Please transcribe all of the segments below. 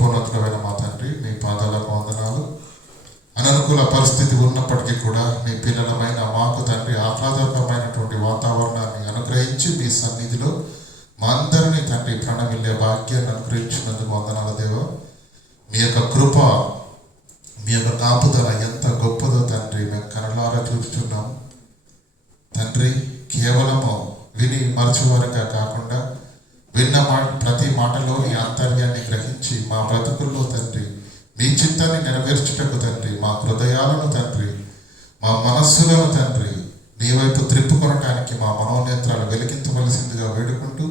కృపోన్నతుడమైన మా తండ్రి, మీ పాదాలకు వందనాలు. అననుకూల పరిస్థితి ఉన్నప్పటికీ కూడా మీ పిల్లలమైన మాకు తండ్రి ఆహ్లాదకరమైనటువంటి వాతావరణాన్ని అనుగ్రహించి మీ సన్నిధిలో మా అందరినీ తండ్రి ప్రణమిల్లే భాగ్యాన్ని అనుగ్రహించినందుకు వందనాల దేవా. మీ యొక్క కృప, మీ యొక్క కాపుదల ఎంత గొప్పదో తండ్రి మేము కనులారా చూస్తున్నాము తండ్రి. కేవలము విని మరచువారిగా కాకుండా విన్న ప్రతి మాటలోని ఆంతర్యాన్ని గ్రహించి మా బ్రతుకుల్లో తండ్రి మీ చిత్తాన్ని నెరవేర్చుటకు తండ్రి మా హృదయాలను తండ్రి, మా మనస్సులను తండ్రి నీ వైపు త్రిప్పుకొనటానికి మా మనోనేత్రాలు వెలిగించవలసిందిగా వేడుకుంటూ,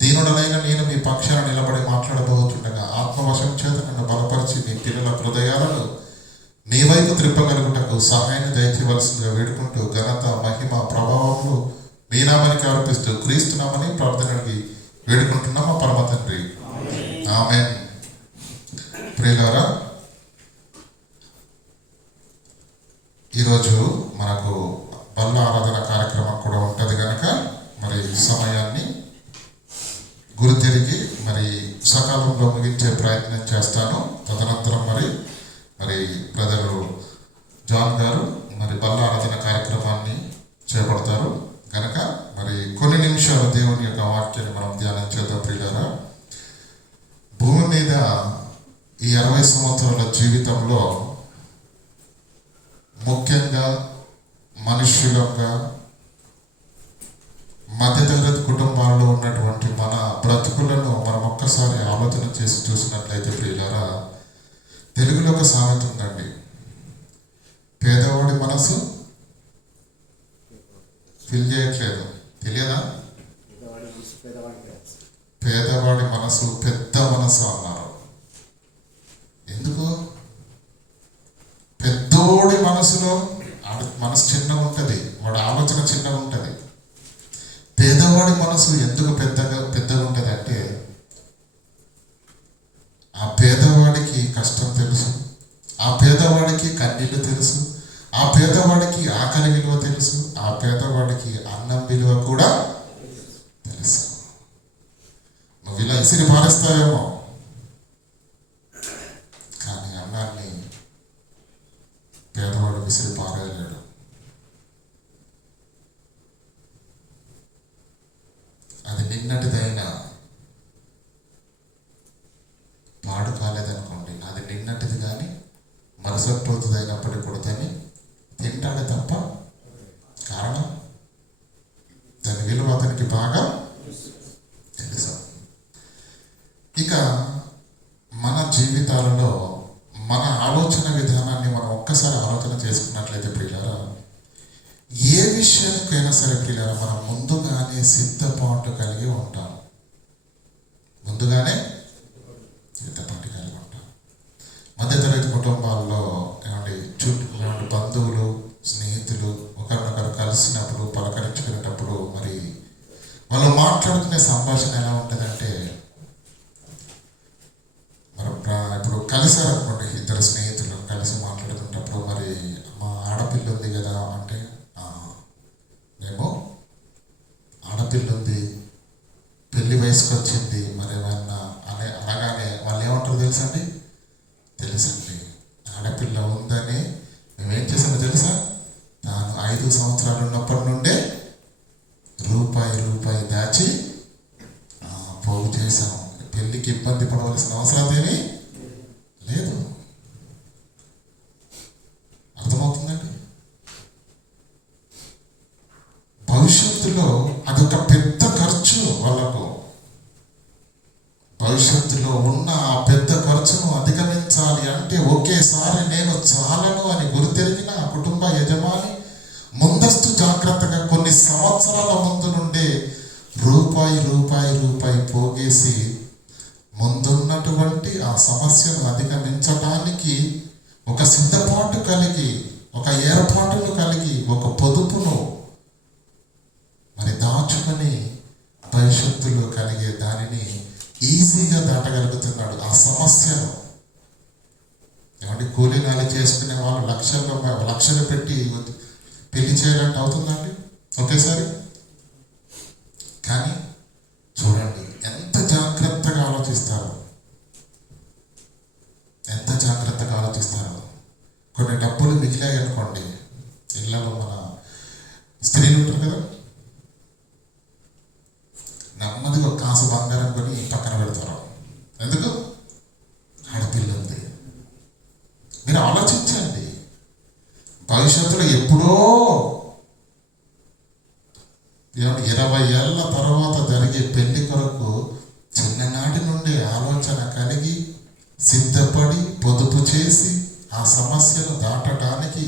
దీనుడనైన నేను మీ పక్షాన నిలబడి మాట్లాడబోతుండగా ఆత్మవశం చేత నన్ను బలపరిచి మీ పిల్లల హృదయాలను నీ వైపు త్రిప్పగలుగుటకు సహాయాన్ని దయచేయవలసిందిగా వేడుకుంటూ, ఘనత మహిమ ప్రభావములు మీ నామానికి అర్పిస్తూ క్రీస్తు నామని ప్రార్థనకి వేడుకుంటున్నామా పరమ తండ్రి, ఆమేన్. ప్రియులారా, ఈరోజు మనకు బల్ల ఆరాధన కార్యక్రమం కూడా ఉంటుంది కనుక మరి సమయాన్ని గుర్తిరిగి మరి సకాలంలో ముగించే ప్రయత్నం చేస్తాను. తదనంతరం మరి బ్రదరు జాన్ గారు మరి బల్ల ఆరాధన కార్యక్రమాన్ని చేపడతారు కనుక మరి కొన్ని నిమిషాలు దేవుని యొక్క వాక్యాన్ని మనం ధ్యానం చేద్దాం. ప్రియులారా, భూమి మీద ఈ 60 సంవత్సరాల జీవితంలో ముఖ్యంగా మనుష్యులంగా మధ్యతరగతి కుటుంబాల్లో ఉన్నటువంటి మన బ్రతుకులను మనం ఒక్కసారి ఆలోచన చేసి చూసినట్లయితే ప్రియులారా, తెలుగులో ఒక సామెత ఉందండి, పేదవాడి మనసు ఫిల్ చేయట్లేదు, తెలియదా? పేదవాడి మనసు పెద్ద మనసు అన్నారు. ఎందుకు? పెద్దోడి మనసులో మనసు చిన్నగా ఉంటుంది, వాడి ఆలోచన చిన్నగా ఉంటుంది. పేదవాడి మనసు ఎందుకు పెద్దగా ఉంటుంది అంటే, ఆ పేదవాడికి కష్టం తెలుసు, ఆ పేదవాడికి కన్నీళ్ళు తెలుసు, ఆ పేదవాడికి ఆకలి విలువ తెలుసు, ఆ పేదవాడికి అన్నం విలువ కూడా తెలుసు. నువ్వు ఇలా ఇసిరి పారేస్తావేమో, కానీ అన్నాన్ని పేదవాడు విసిరి పారేయలేడు. అది నిన్నటిదైనా పాడు కాలేదనుకోండి, అది నిన్నటిది కానీ మరుసటి రోజుది అయినప్పటికీ కూడా దాన్ని తింటాడే తప్ప, కారణం దాని విలువ అతనికి బాగా తెలుసు. ఇక మన జీవితాలలో మన ఆలోచన విధానాన్ని మనం ఒక్కసారి ఆలోచన చేసుకున్నట్లయితే ప్రియులారా, ఏ విషయానికైనా సరే ప్రియులారా మనం ముందుగానే సిద్ధపాటు కలిగి ఉంటాం. ముందుగానే సిద్ధపాటు కలిగి ఉంటాం. మధ్యతరగతి కుటుంబాల్లో చుట్టూ బంధువులు, స్నేహితులు ఒకరినొకరు కలిసినప్పుడు, పలకరించుకునేటప్పుడు మరి వాళ్ళు మాట్లాడుకునే సంభాషణ ఎలా ఉంటుందంటే, ఇప్పుడు కలిసారనుకోండి, ఇద్దరు స్నేహితులు కలిసి మాట్లాడుకునేటప్పుడు మరి మా ఆడపిల్ల ఉంది కదా అంటే, మేము ఆడపిల్ల ఉంది, పెళ్లి వయసుకు వచ్చింది మరి ఏమన్నా అనగానే వాళ్ళు ఏమంటారు తెలుసండి? ఆడపిల్ల ఉందని మేమేం చేసామో తెలుసా? తాను 5 సంవత్సరాలు ఉన్నప్పటి నుండే రూపాయి దాచి పోగు చేశాం. పెళ్లికి ఇబ్బంది పడవలసిన అవసరం ఏమీ లేదు. అర్థమవుతుందండి? భవిష్యత్తులో అదొక పెద్ద ఖర్చు వాళ్ళకు. భవిష్యత్తులో ఉన్న ఆ పెద్ద ఖర్చును అధిగమించాలి అంటే ఒకేసారి నేను చాలను అని గుర్తెరిగిన ఆ కుటుంబ యజమాని ముందస్తు జాగ్రత్తగా కొన్ని సంవత్సరాల ముందు నుండే రూపాయి పోగేసి ముందున్నటువంటి ఆ సమస్యను అధిగమించడానికి ఒక సిద్ధపాటు కలిగి, ఒక ఏర్పాటును కలిగి, ఒక పొదుపును మరి దాచుకొని భవిష్యత్తులో కలిగే దానిని ఈజీగా దాటగలుగుతున్నాడు. ఆ సమస్యను ఏమంటే కూలీ నాలి చేసుకునే వాళ్ళు లక్షలు పెట్టి పెళ్లి చేయాలంటే అవుతుందండి ఒకేసారి? కానీ చూడండి ఎంత జాగ్రత్తగా ఆలోచిస్తారు. డబ్బులు మిగిలాయి అనుకోండి, ఇళ్ళలో మన స్త్రీలు ఉంటారు కదా, నెమ్మదిగా ఒక కాసు బంగారం కొని పక్కన పెడతారు. ఎందుకు? ఆడపిల్ల ఉంది. మీరు ఆలోచించండి, భవిష్యత్తులో ఎప్పుడో 20 ఏళ్ళ తర్వాత జరిగే పెళ్లి కొరకు చిన్ననాటి నుండి ఆలోచన కలిగి సిద్ధపడి పొదుపు చేసి ఆ సమస్యను దాటడానికి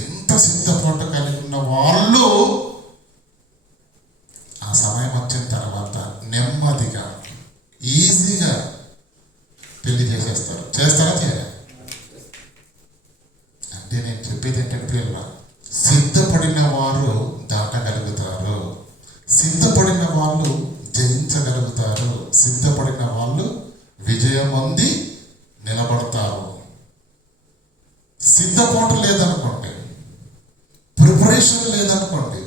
ఎంత సిద్ధపాటు కలిగి ఉన్న వాళ్ళు ఆ సమయం వచ్చిన తర్వాత నెమ్మదిగా ఈజీగా పెళ్లి చేసేస్తారు. చేస్తారా? చేయరా? అంటే నేను చెప్పేది ఏంటంటే పిల్లల, సిద్ధపడిన వారు దాటగలుగుతారు, సిద్ధపడిన వాళ్ళు జయించగలుగుతారు, సిద్ధపడిన వాళ్ళు విజయం పొంది నిలబడతారు. సిద్ధపాటు లేదనుకోండి, ప్రిపరేషన్ లేదనుకోండి,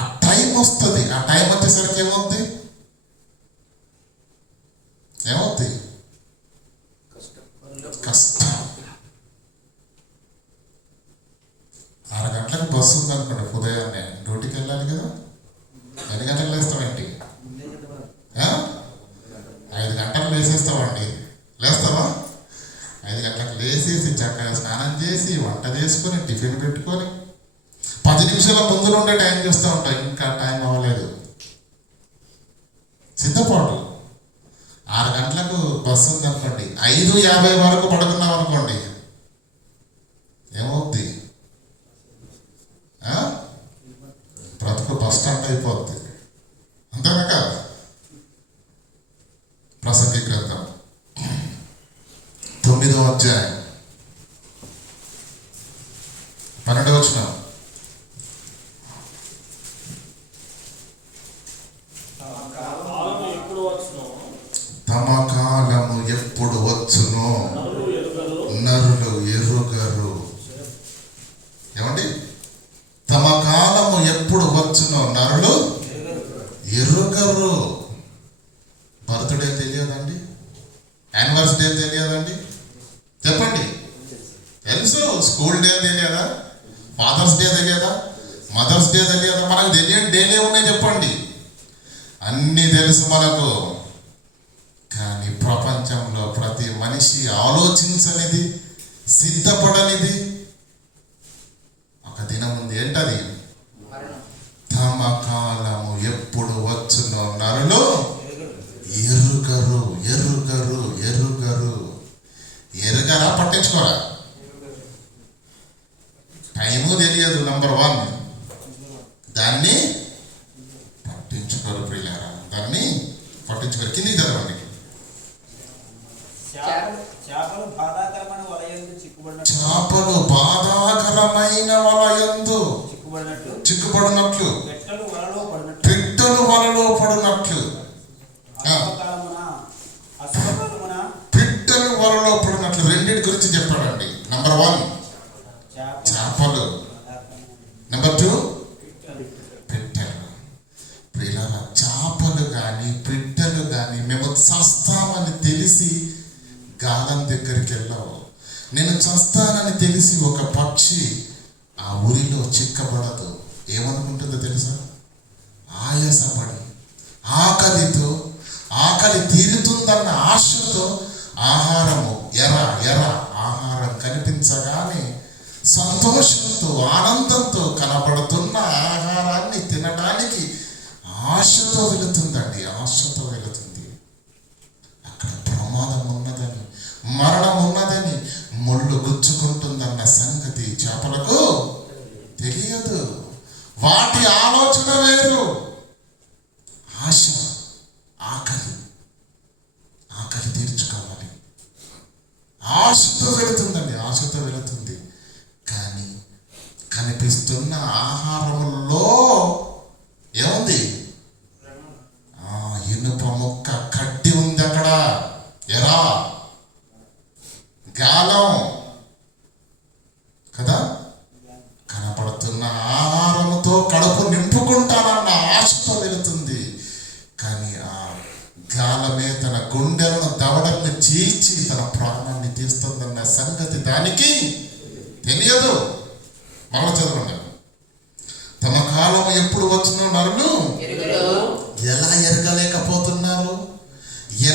ఆ టైం వస్తుంది. ఆ టైం వచ్చేసరికి ఏమవుద్ది? కష్టం. 6 గంటలకు బస్సు ఉందనుకోండి, ఉదయాన్నే డ్యూటీకి వెళ్ళాలి కదా, ఎన్ని గంటలు లేస్తావేంటి? 5 గంటలు లేసేస్తావండి. లేస్తావా? 5 గంటలకు లేసేసి చక్కగా స్నానం చేసి వంట చేసుకొని టిఫిన్ పెట్టుకొని 10 నిమిషాల ముందు నుండే టైం చూస్తూ ఉంటాం, ఇంకా టైం అవ్వలేదు. సిద్ధపాటు. 6 గంటలకు బస్సు ఉందనుకోండి, 5:50 వరకు పడుకున్నాం అనుకోండి, ఏమవుద్ది? బ్రతుకు బస్ స్టాండ్ అయిపోద్ది. అంతేనా కాదు? ప్రసంగి గ్రంథం 9వ అధ్యాయం 12వ వచనం. తమ కాలము ఎప్పుడు వచ్చునో నరులు ఎరుగరు. ఏమండి? తమ కాలము ఎప్పుడు వచ్చునో నరులు ఎరుగరు. బర్త్డే తెలియదండి, యానివర్సరీ తెలియదండి, చెప్పండి. తెలుసు. స్కూల్ డే తెలియదా? ఫాదర్స్ డే తెలియదా? మదర్స్ డే తెలియదా? మనకు తెలియని డేలే ఉన్నాయి, చెప్పండి. అన్నీ తెలుసు మనకు. కానీ ప్రపంచంలో ప్రతి మనిషి ఆలోచించనిది, సిద్ధపడనిది ఒక దినం ఉంది. ఏంటది? తమ కాలము ఎప్పుడు వచ్చునో నరులు ఎరుగరు. ఎరుగరు. ఎరుగరు. ఎరుగరా? పట్టించుకోరా? టైము తెలియదు, నంబర్ 1. దాన్ని పట్టించుకోరు ప్రియులారా, దాన్ని పట్టించుకోరు. కిందికి చదవండి. చేపలు బాధాకరమైన వలయందు చిక్కుబడినట్లు, పిట్టలు వలలో పడినట్లు. పిట్టలు వలలో పడినట్లు. రెండింటి గురించి చెప్పాడండి. నంబర్ 1 చేపలు, నంబర్ 2 పిట్టలు. ప్రియులారా, చేపలు కానీ పిట్టలు కానీ మేము చస్తామని తెలిసి గాలం దగ్గరికి వెళ్ళావు. నేను చస్తానని తెలిసి ఒక పక్షి ఆ ఊరిలో చిక్కబడదు. ఏమనుకుంటుందో తెలుసా? ఆయాసపడి ఆకలితో, ఆకలి తీరుతుందన్న ఆశతో ఆహారము ఆహారం కనిపించగానే సంతోషంతో ఆనందంతో కనబడుతున్న ఆహారాన్ని తినడానికి ఆశతో వెళుతుందండి. ఆశతో వెళుతుంది. అక్కడ ప్రమాదం ఉన్నదని, మరణం ఉన్నదని, ముళ్ళు గుచ్చుకుంటుందన్న సంగతి చేపలకు తెలియదు. వాటి ఆలోచన వేరు. ఆశ, ఆకలి తీర్చుకోవాలి. ఆశతో వెళుతుందండి, ఆశతో వెళుతుంది. కానీ కనిపిస్తున్న ఆహారంలో ఏముంది? ఇనుప ముక్క కడ్డి ఉంది అక్కడ. గాలం కదా. కనపడుతున్న ఆహారంతో కడుపు నింపుకుంటానన్న ఆశతో వెళుతుంది. కానీ ఆ గాలమే తన గుండెలను, దవడల్ని చీల్చి తన ప్రాణాన్ని తీస్తుందన్న సంగతి దానికి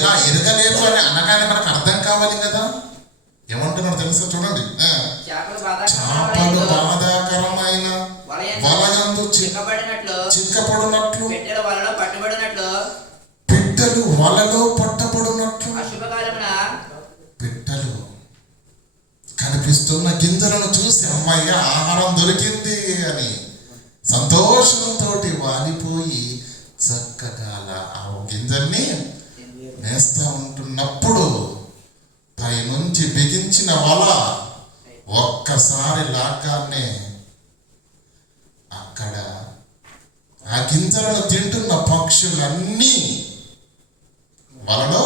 ఇలా ఎరగలేదు అని అనగానే మనకు అర్థం కావాలి కదా. ఏమంటున్నాడు తెలుసా? చూడండి, చేపలు బాధాకరమైన వలయందు చిక్కపడినట్లు, పిట్టలు వలలో పట్టబడినట్లు. పిట్టలు కనిపిస్తున్న గింజలను చూసి అమ్మయ్య ఆహారం దొరికింది అని సంతోషంతో వాలిపోయి చక్కగా ఆ గింజల్ని నేస్తా ఉంటున్నప్పుడు పైనుంచి బిగించిన వల ఒక్కసారి లాగానే అక్కడ ఆ గింజలను తింటున్న పక్షులన్నీ వలలో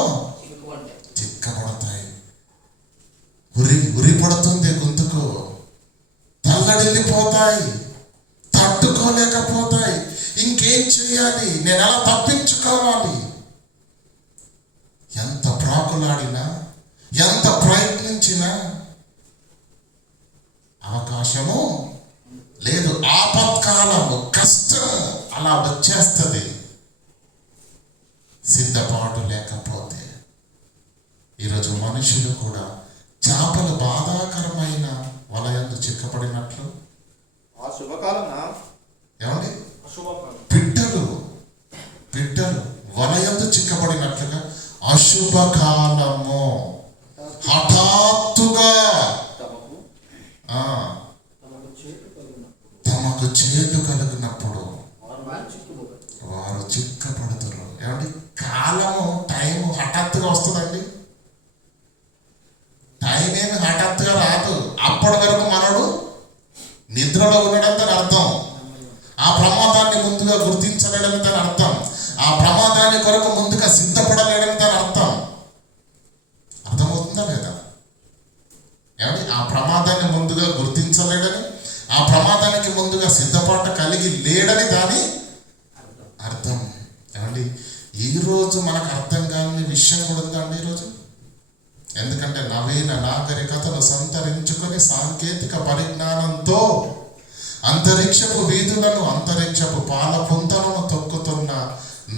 చిక్కబడతాయి. ఉరి పడుతుంది గొంతుకు, తల్లడిల్లిపోతాయి, తట్టుకోలేకపోతాయి. ఇంకేం చేయాలి, నేను ఎలా తప్పించుకోవాలి? ఎంత ప్రాకులాడినా, ఎంత ప్రయత్నించినా అవకాశము లేదు. ఆపత్కాలము, కష్టము అలా వచ్చేస్తుంది. సిద్ధపాటు లేకపోతే ఈరోజు మనుషులు కూడా చేపలు బాధాకరమైన వలయందు చిక్కబడినట్లు, ఏమండి, పిట్టలు వలయందు చిక్కబడినట్లుగా అశుభకాలము హఠాత్తుగా తమకు చేటు కలిగినప్పుడు వారు చిక్కపడుతున్నారు. ఏమండి, కాలము, టైము హఠాత్తుగా వస్తుందండి. టైం ఏమి హఠాత్తుగా రాదు. అప్పటి వరకు మనడు నిద్రలో ఉండడం దాని అర్థం. ఆ ప్రమాదాన్ని ముందుగా గుర్తించలేడని దాని అర్థం. ఆ ప్రమాదాన్ని కొరకు ముందుగా సిద్ధపడలేడని దాని అర్థం. అర్థమవుతుందా లేదా? ఏమండి, ఆ ప్రమాదాన్ని ముందుగా గుర్తించలేడని, ఆ ప్రమాదానికి ముందుగా సిద్ధపాటు కలిగి లేడని దాని అర్థం. ఏమండి, ఈరోజు మనకు అర్థం కాని విషయం కూడా ఉందండి ఈరోజు. ఎందుకంటే నవీన నాగరికతను సంతరించుకొని సాంకేతిక పరిజ్ఞానంతో అంతరిక్షపు వీధులను, అంతరిక్షపు పాల పుంతలను తొక్కుతున్న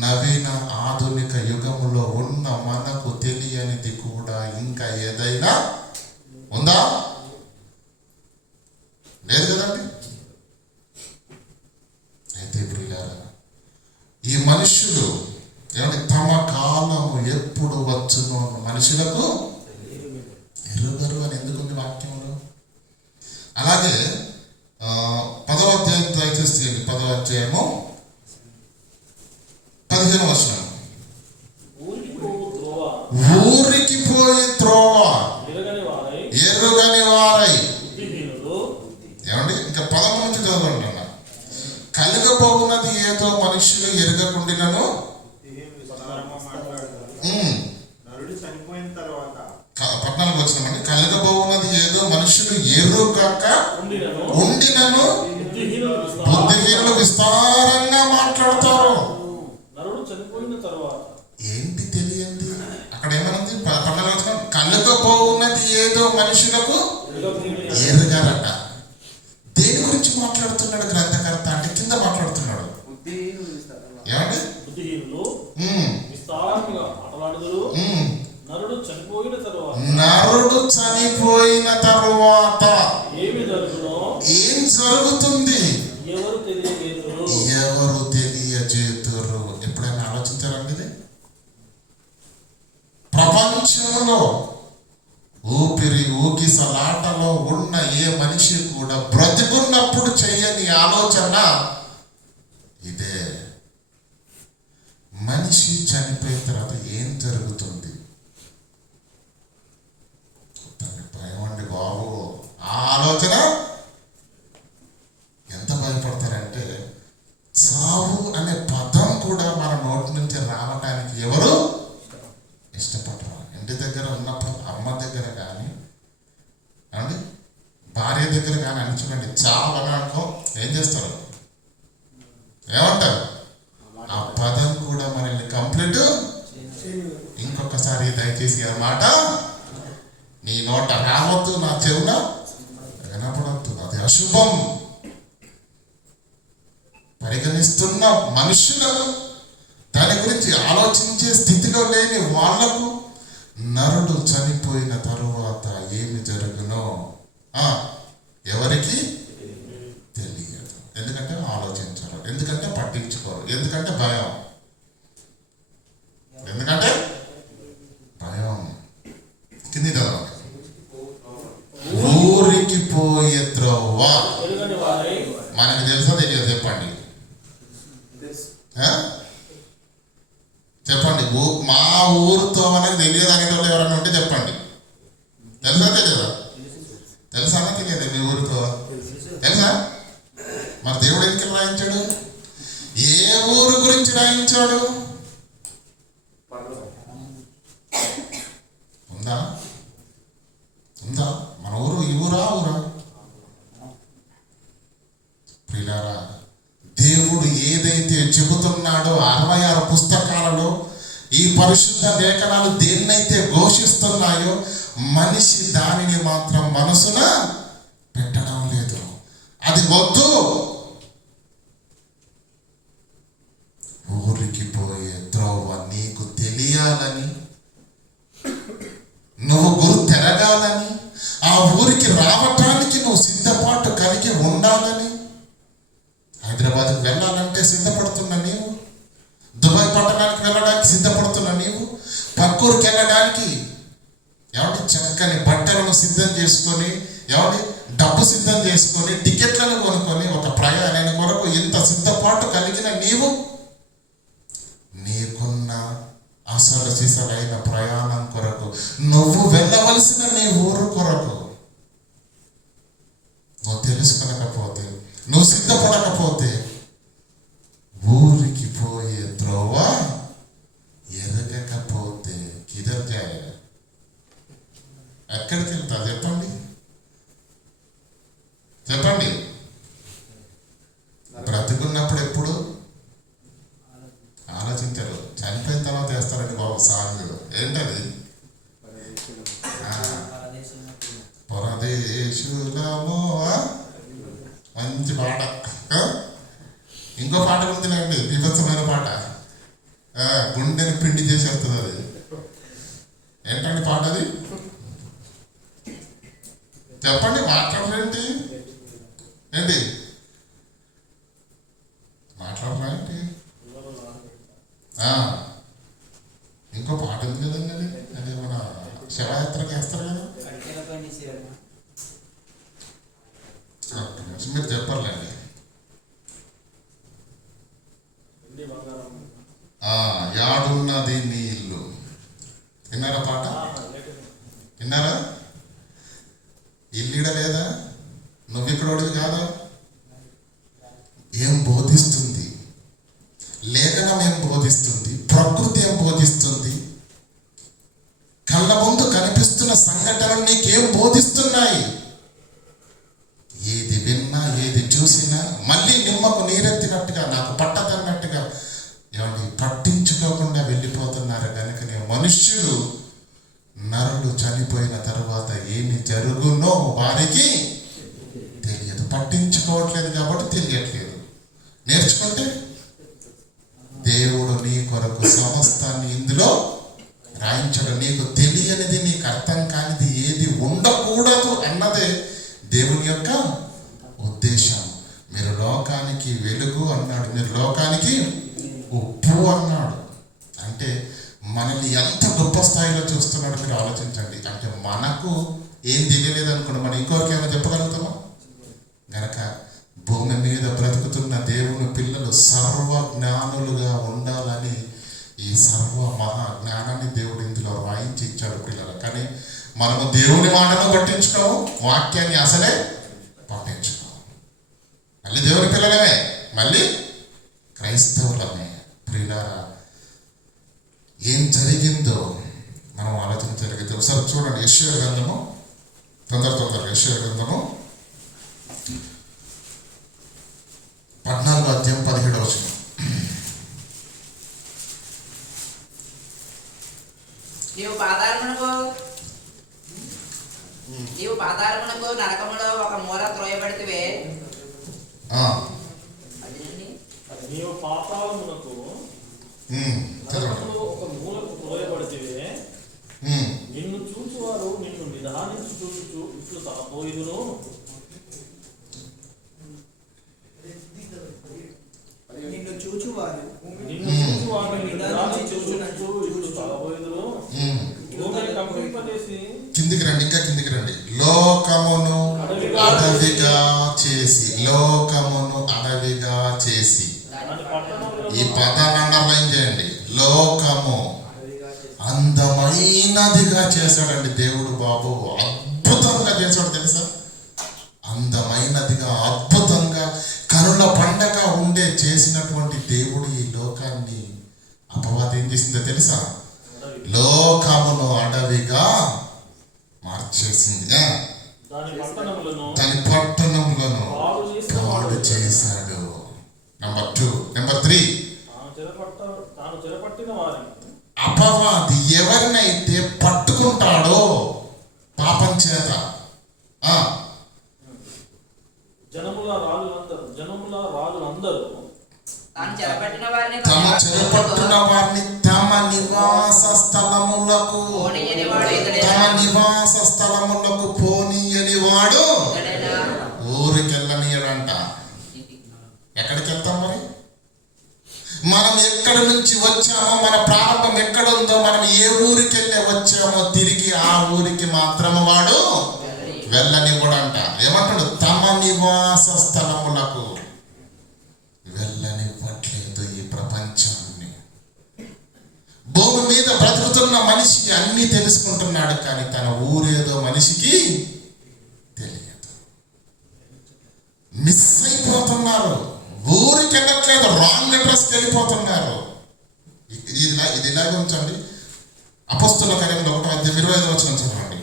నవీన ఆధునిక యుగములో ఉన్న మనకు తెలియనిది కూడా ఇంకా ఏదైనా ఉందా? లేదు కదండి. అయితే ప్రియులారా, ఈ మనుషులు ఏమంటే తమ కాలము ఎప్పుడు వచ్చునో మనుషులకు ఎరుగరు అని ఎందుకుంది వాక్యంలో. అలాగే 10వ అధ్యాయం దయచేసి 10వ అధ్యాయము 15వ వచనం. ఊరికి పోయి త్రోవ ఎరుగని వారై, ఏమండి, ఇంకా 13 నుంచి చదవండి. కలుగబోవున్నది ఏదో మనుషులు ఎరగకుండినను, 14 వచ్చినామండి. కలుగబోవున్నది ఏదో మనుషులు ఎరుగక ఉండినను బుద్ధిహీనులు విస్తారంగా మాట్లాడతారు. ఏంటి తెలియంది? అక్కడ ఏమనుంది? 14 వచ్చిన కలుగబోవున్నది ఏదో మనుషులకు ఎరుగరట. దేని గురించి మాట్లాడుతున్నాడు గ్రంథకర్త అంటే? కింద మాట్లాడుతున్నాడు. ఏమండి, నరుడు చనిపోయిన తరువాత ఏం జరుగుతుంది? ఎవరు తెలియజేతురు? ఎప్పుడైనా ఆలోచించారండి ఇది? ప్రపంచంలో ఊగిసలాటలో ఉన్న ఏ మనిషి కూడా బ్రతికున్నప్పుడు చేయని ఆలోచన ఇదే. మనిషి చనిపోయిన తర్వాత ఏం జరుగుతుంది? భయం అండి బాబు. ఆ ఆలోచన ఎంత భయపడతారంటే, సావు అనే పదం కూడా మన నోటి నుంచి రావటానికి ఎవరు ఇష్టపడరు. ఇంటి దగ్గర ఉన్నప్పుడు అమ్మ దగ్గర కానీ, అండి భార్య దగ్గర కానీ అని చూడండి, చావు అని అనుకో ఏం చేస్తారు? ఏమంటారు? ఆ పదం కూడా మనల్ని కంప్లీట్. ఇంకొకసారి దయచేసి అన్నమాట నీ నోట రావద్దు, నా చెవున వినపడద్దు. అది అశుభం. పరిగణిస్తున్న మనుషులను దాని గురించి ఆలోచించే స్థితిలో లేని వాళ్లకు నరుడు చనిపోయిన తరువాత ఏమి జరుగునో ఎవరికి తెలియదు. ఎందుకంటే ఆలోచించరు, ఎందుకంటే పట్టించుకోరు, ఎందుకంటే భయం. ఎందుకంటే భయం. కింది చదవండి. ఊరికి పోయే త్రోవ మనకు తెలుసా తెలియదు? చెప్పండి చెప్పండి. మా ఊరుతో మనకు తెలియదు అనేటోళ్ళు ఎవరైనా ఉంటే చెప్పండి. తెలుసా తెలియదా? తెలుసా తెలియదు? మీ ఊరితో తెలుసా? మరి దేవుడు ఎందుకు రాయించాడు? ఏ ఊరు గురించి రాయించాడు? ఉందా? ఉందా? మన ఊరు ఈ ఊరా? ప్రియులారా, దేవుడు ఏదైతే చెబుతున్నాడో 66 పుస్తకాలలో ఈ పరిశుద్ధ లేఖనాలు దేన్నైతే ఘోషిస్తున్నాయో మనిషి దానిని మాత్రం మనసున పెట్టడం లేదు. అది వద్దు. ఊరికి పోయే త్రోవ నీకు తెలియాలని, నువ్వు గురు తెరగాలని, ఆ ఊరికి రావటానికి నువ్వు సిద్ధపాటు కలిగి ఉండాలని. హైదరాబాద్కి వెళ్ళాలంటే సిద్ధపడుతున్న నీవు, దుబాయ్ పట్టణానికి వెళ్ళడానికి సిద్ధపడుతున్న నీవు, పక్కూరికి వెళ్ళడానికి చక్కని బట్టలను సిద్ధం చేసుకొని, డబ్బు సిద్ధం చేసుకొని, టికెట్లను కొనుక్కొని ఒక ప్రయాణాన్ని కొరకు ఇంత సిద్ధపాటు కలిగిన నీవు, నీకున్న అసలు సిసలైన ప్రయాణం కొరకు, నువ్వు వెళ్ళవలసిన నీ ఊరు కొరకు నువ్వు తెలుసుకొనకపోతే, నువ్వు సిద్ధపడకపోతే ఊరికి పోయే త్రోవ ఎరగకపోతే కిదర్ జాయేగా? ఎక్కడికి వెళ్తా? చెప్పండి చెప్పండి. బ్రతుకున్నప్పుడు ఎప్పుడు ఆలోచించరు, చనిపోయిన తర్వాత వేస్తారండి బాబు సాంగ్. ఏంటది? పరదేశులమో, మంచి పాట. ఇంకో పాట ఉందిలేండి, బీభత్సమైన పాట, గుండెని పిండి చేసేస్తుంది. అది ఏంటండి పాట? అది చెప్పండి. మాట్లాడరేంటి? ఏంటి మాట్లాడరా ఏంటి? ఇంకో పాట ఉంది కదండి, అది అది మన శివయాత్రకి వేస్తారు కదా. మీరు చెప్పర్లేండి. యాడున్నది నీ ఇల్లు. విన్నారా పాట? విన్నారా? ఇల్లు లేదా? నువ్వు ఇక్కడోడివి కాదా? ఏం బోధిస్తుంది? లేఖనం ఏం బోధిస్తుంది? ప్రకృతి ఏం బోధిస్తుంది? కళ్ళ ముందు కనిపిస్తున్న సంఘటనలు నీకేం బోధిస్తున్నాయి? ఏది విన్నా, ఏది చూసినా మళ్ళీ నిమ్మకు నీరెత్తినట్టుగా, నాకు పట్టదన్నట్టుగా పట్టించుకోకుండా వెళ్ళిపోతున్నారు. కనుకనే మనుష్యులు, నరుడు చనిపోయిన తర్వాత ఏమి జరుగునో వారికి తెలియదు. పట్టించుకోవట్లేదు కాబట్టి తెలియట్లేదు. నేర్చుకుంటే దేవుడు నీ కొరకు సమస్తాన్ని ఇందులో రాయించడు. నీకు తెలియనిది, నీకు అర్థం కానిది ఏది ఉండకూడదు అన్నదే దేవుని యొక్క ఉద్దేశం. మీరు లోకానికి వెలుగు అన్నాడు, మీరు లోకానికి ఉప్పు అన్నాడు. అంటే మనల్ని ఎంత గొప్ప స్థాయిలో చూస్తున్నాడు మీరు ఆలోచించండి. అంటే మనకు ఏం తెలియలేదు అనుకోండి, మనం ఇంకొకరికి ఏమైనా చెప్పగలుగుతామా? గనక భూమి మీద బ్రతుకుతున్న దేవుని పిల్లలు సర్వజ్ఞానులుగా ఉండాలని ఈ సర్వ మహా జ్ఞానాన్ని దేవుడు ఇందులో రాయించి ఇచ్చాడు పిల్లలు. కానీ మనము దేవుని మాటను పట్టించుకోము, వాక్యాన్ని అసలే పట్టించుకోము. మళ్ళీ దేవుని పిల్లలమే, మళ్ళీ క్రైస్తవులమే. ప్రియులారా, ఏం జరిగిందో మనం ఆలోచన జరిగితే ఒకసారి చూడండి. యెషయా గ్రంథము, తొందరగా యెషయా గ్రంథము 14వ అధ్యాయం 17వ వచనం. నీవు పాతాళమునకు నరకములో ఒక మూల త్రోయబడితివే. నీవు పాతాళమునకు చదవండి. నరకములో ఒక మూలకు త్రోయబడితే ఉమ్. నిన్ను చూచువారు నిన్ను నిదానించి చూచుచు ఇట్లు తలపోయిదును. నిన్ను చూచువారు నిన్ను చూచువారు నిన్ను నిదానించి చూచుచు ఇట్లు తలపోయిదును. భూమిని కంపింపజేసి కిందికి రండి, ఇంకా కిందికి రండి. లోకమును అడవిగా చేసి, లోకమును అడవిగా చేసి. దాని పట్టణంలో ఈ పదాన్ని అండర్లైన్ చేయండి. లోకము అందమైనదిగా చేశాడండి దేవుడు. బాబు అద్భుతంగా చేశాడు తెలుసా? అందమైనదిగా, అద్భుతంగా, కరుణ పండగ ఉండే చేసినటువంటి దేవుడు ఈ లోకాన్ని అపవాది ఏం చేసిందో తెలుసా? లోకమును అడవిగా మార్చేసింది. దాని పట్టణములను దాని పట్టణములను పాడు చేశాడు. నెంబర్ 2. నెంబర్ 3, తాను చెరపట్టిన వారిని అపవాది ఎవరినైతే పట్టుకుంటాడో పాపం చేత, జనముల రాజులందరూ తాను చెరపట్టిన వారిని తమ చెరపట్టున వారిని తమ నివాస స్థలములకు, తమ నివాస స్థలములకు పోనీయని వాడు ఊరికెళ్ళనీయడంట. ఎక్కడికి వెళ్తాం మరి? మనం ఎక్కడి నుంచి వచ్చామో, మన ప్రారంభం ఎక్కడుందో, మనం ఏ ఊరికి వెళ్ళి వచ్చామో తిరిగి ఆ ఊరికి మాత్రం వాడు వెళ్ళనివ్వడంట. ఏమంటాడు? తమ నివాస స్థలములకు వెళ్ళనివ్వట్లేదు ఈ ప్రపంచాన్ని. భూమి మీద బ్రతుకుతున్న మనిషి అన్ని తెలుసుకుంటున్నాడు, కానీ తన ఊరేదో మనిషికి తెలియదు. మిస్ అయిపోతున్నారు. ఊరికి వెళ్ళట్లేదు, రాంగ్ అడ్రస్కి వెళ్ళిపోతున్నారు. ఇది ఇలాగే ఉంచండి. అపొస్తలుల కార్యములు 1:25 చదవండి.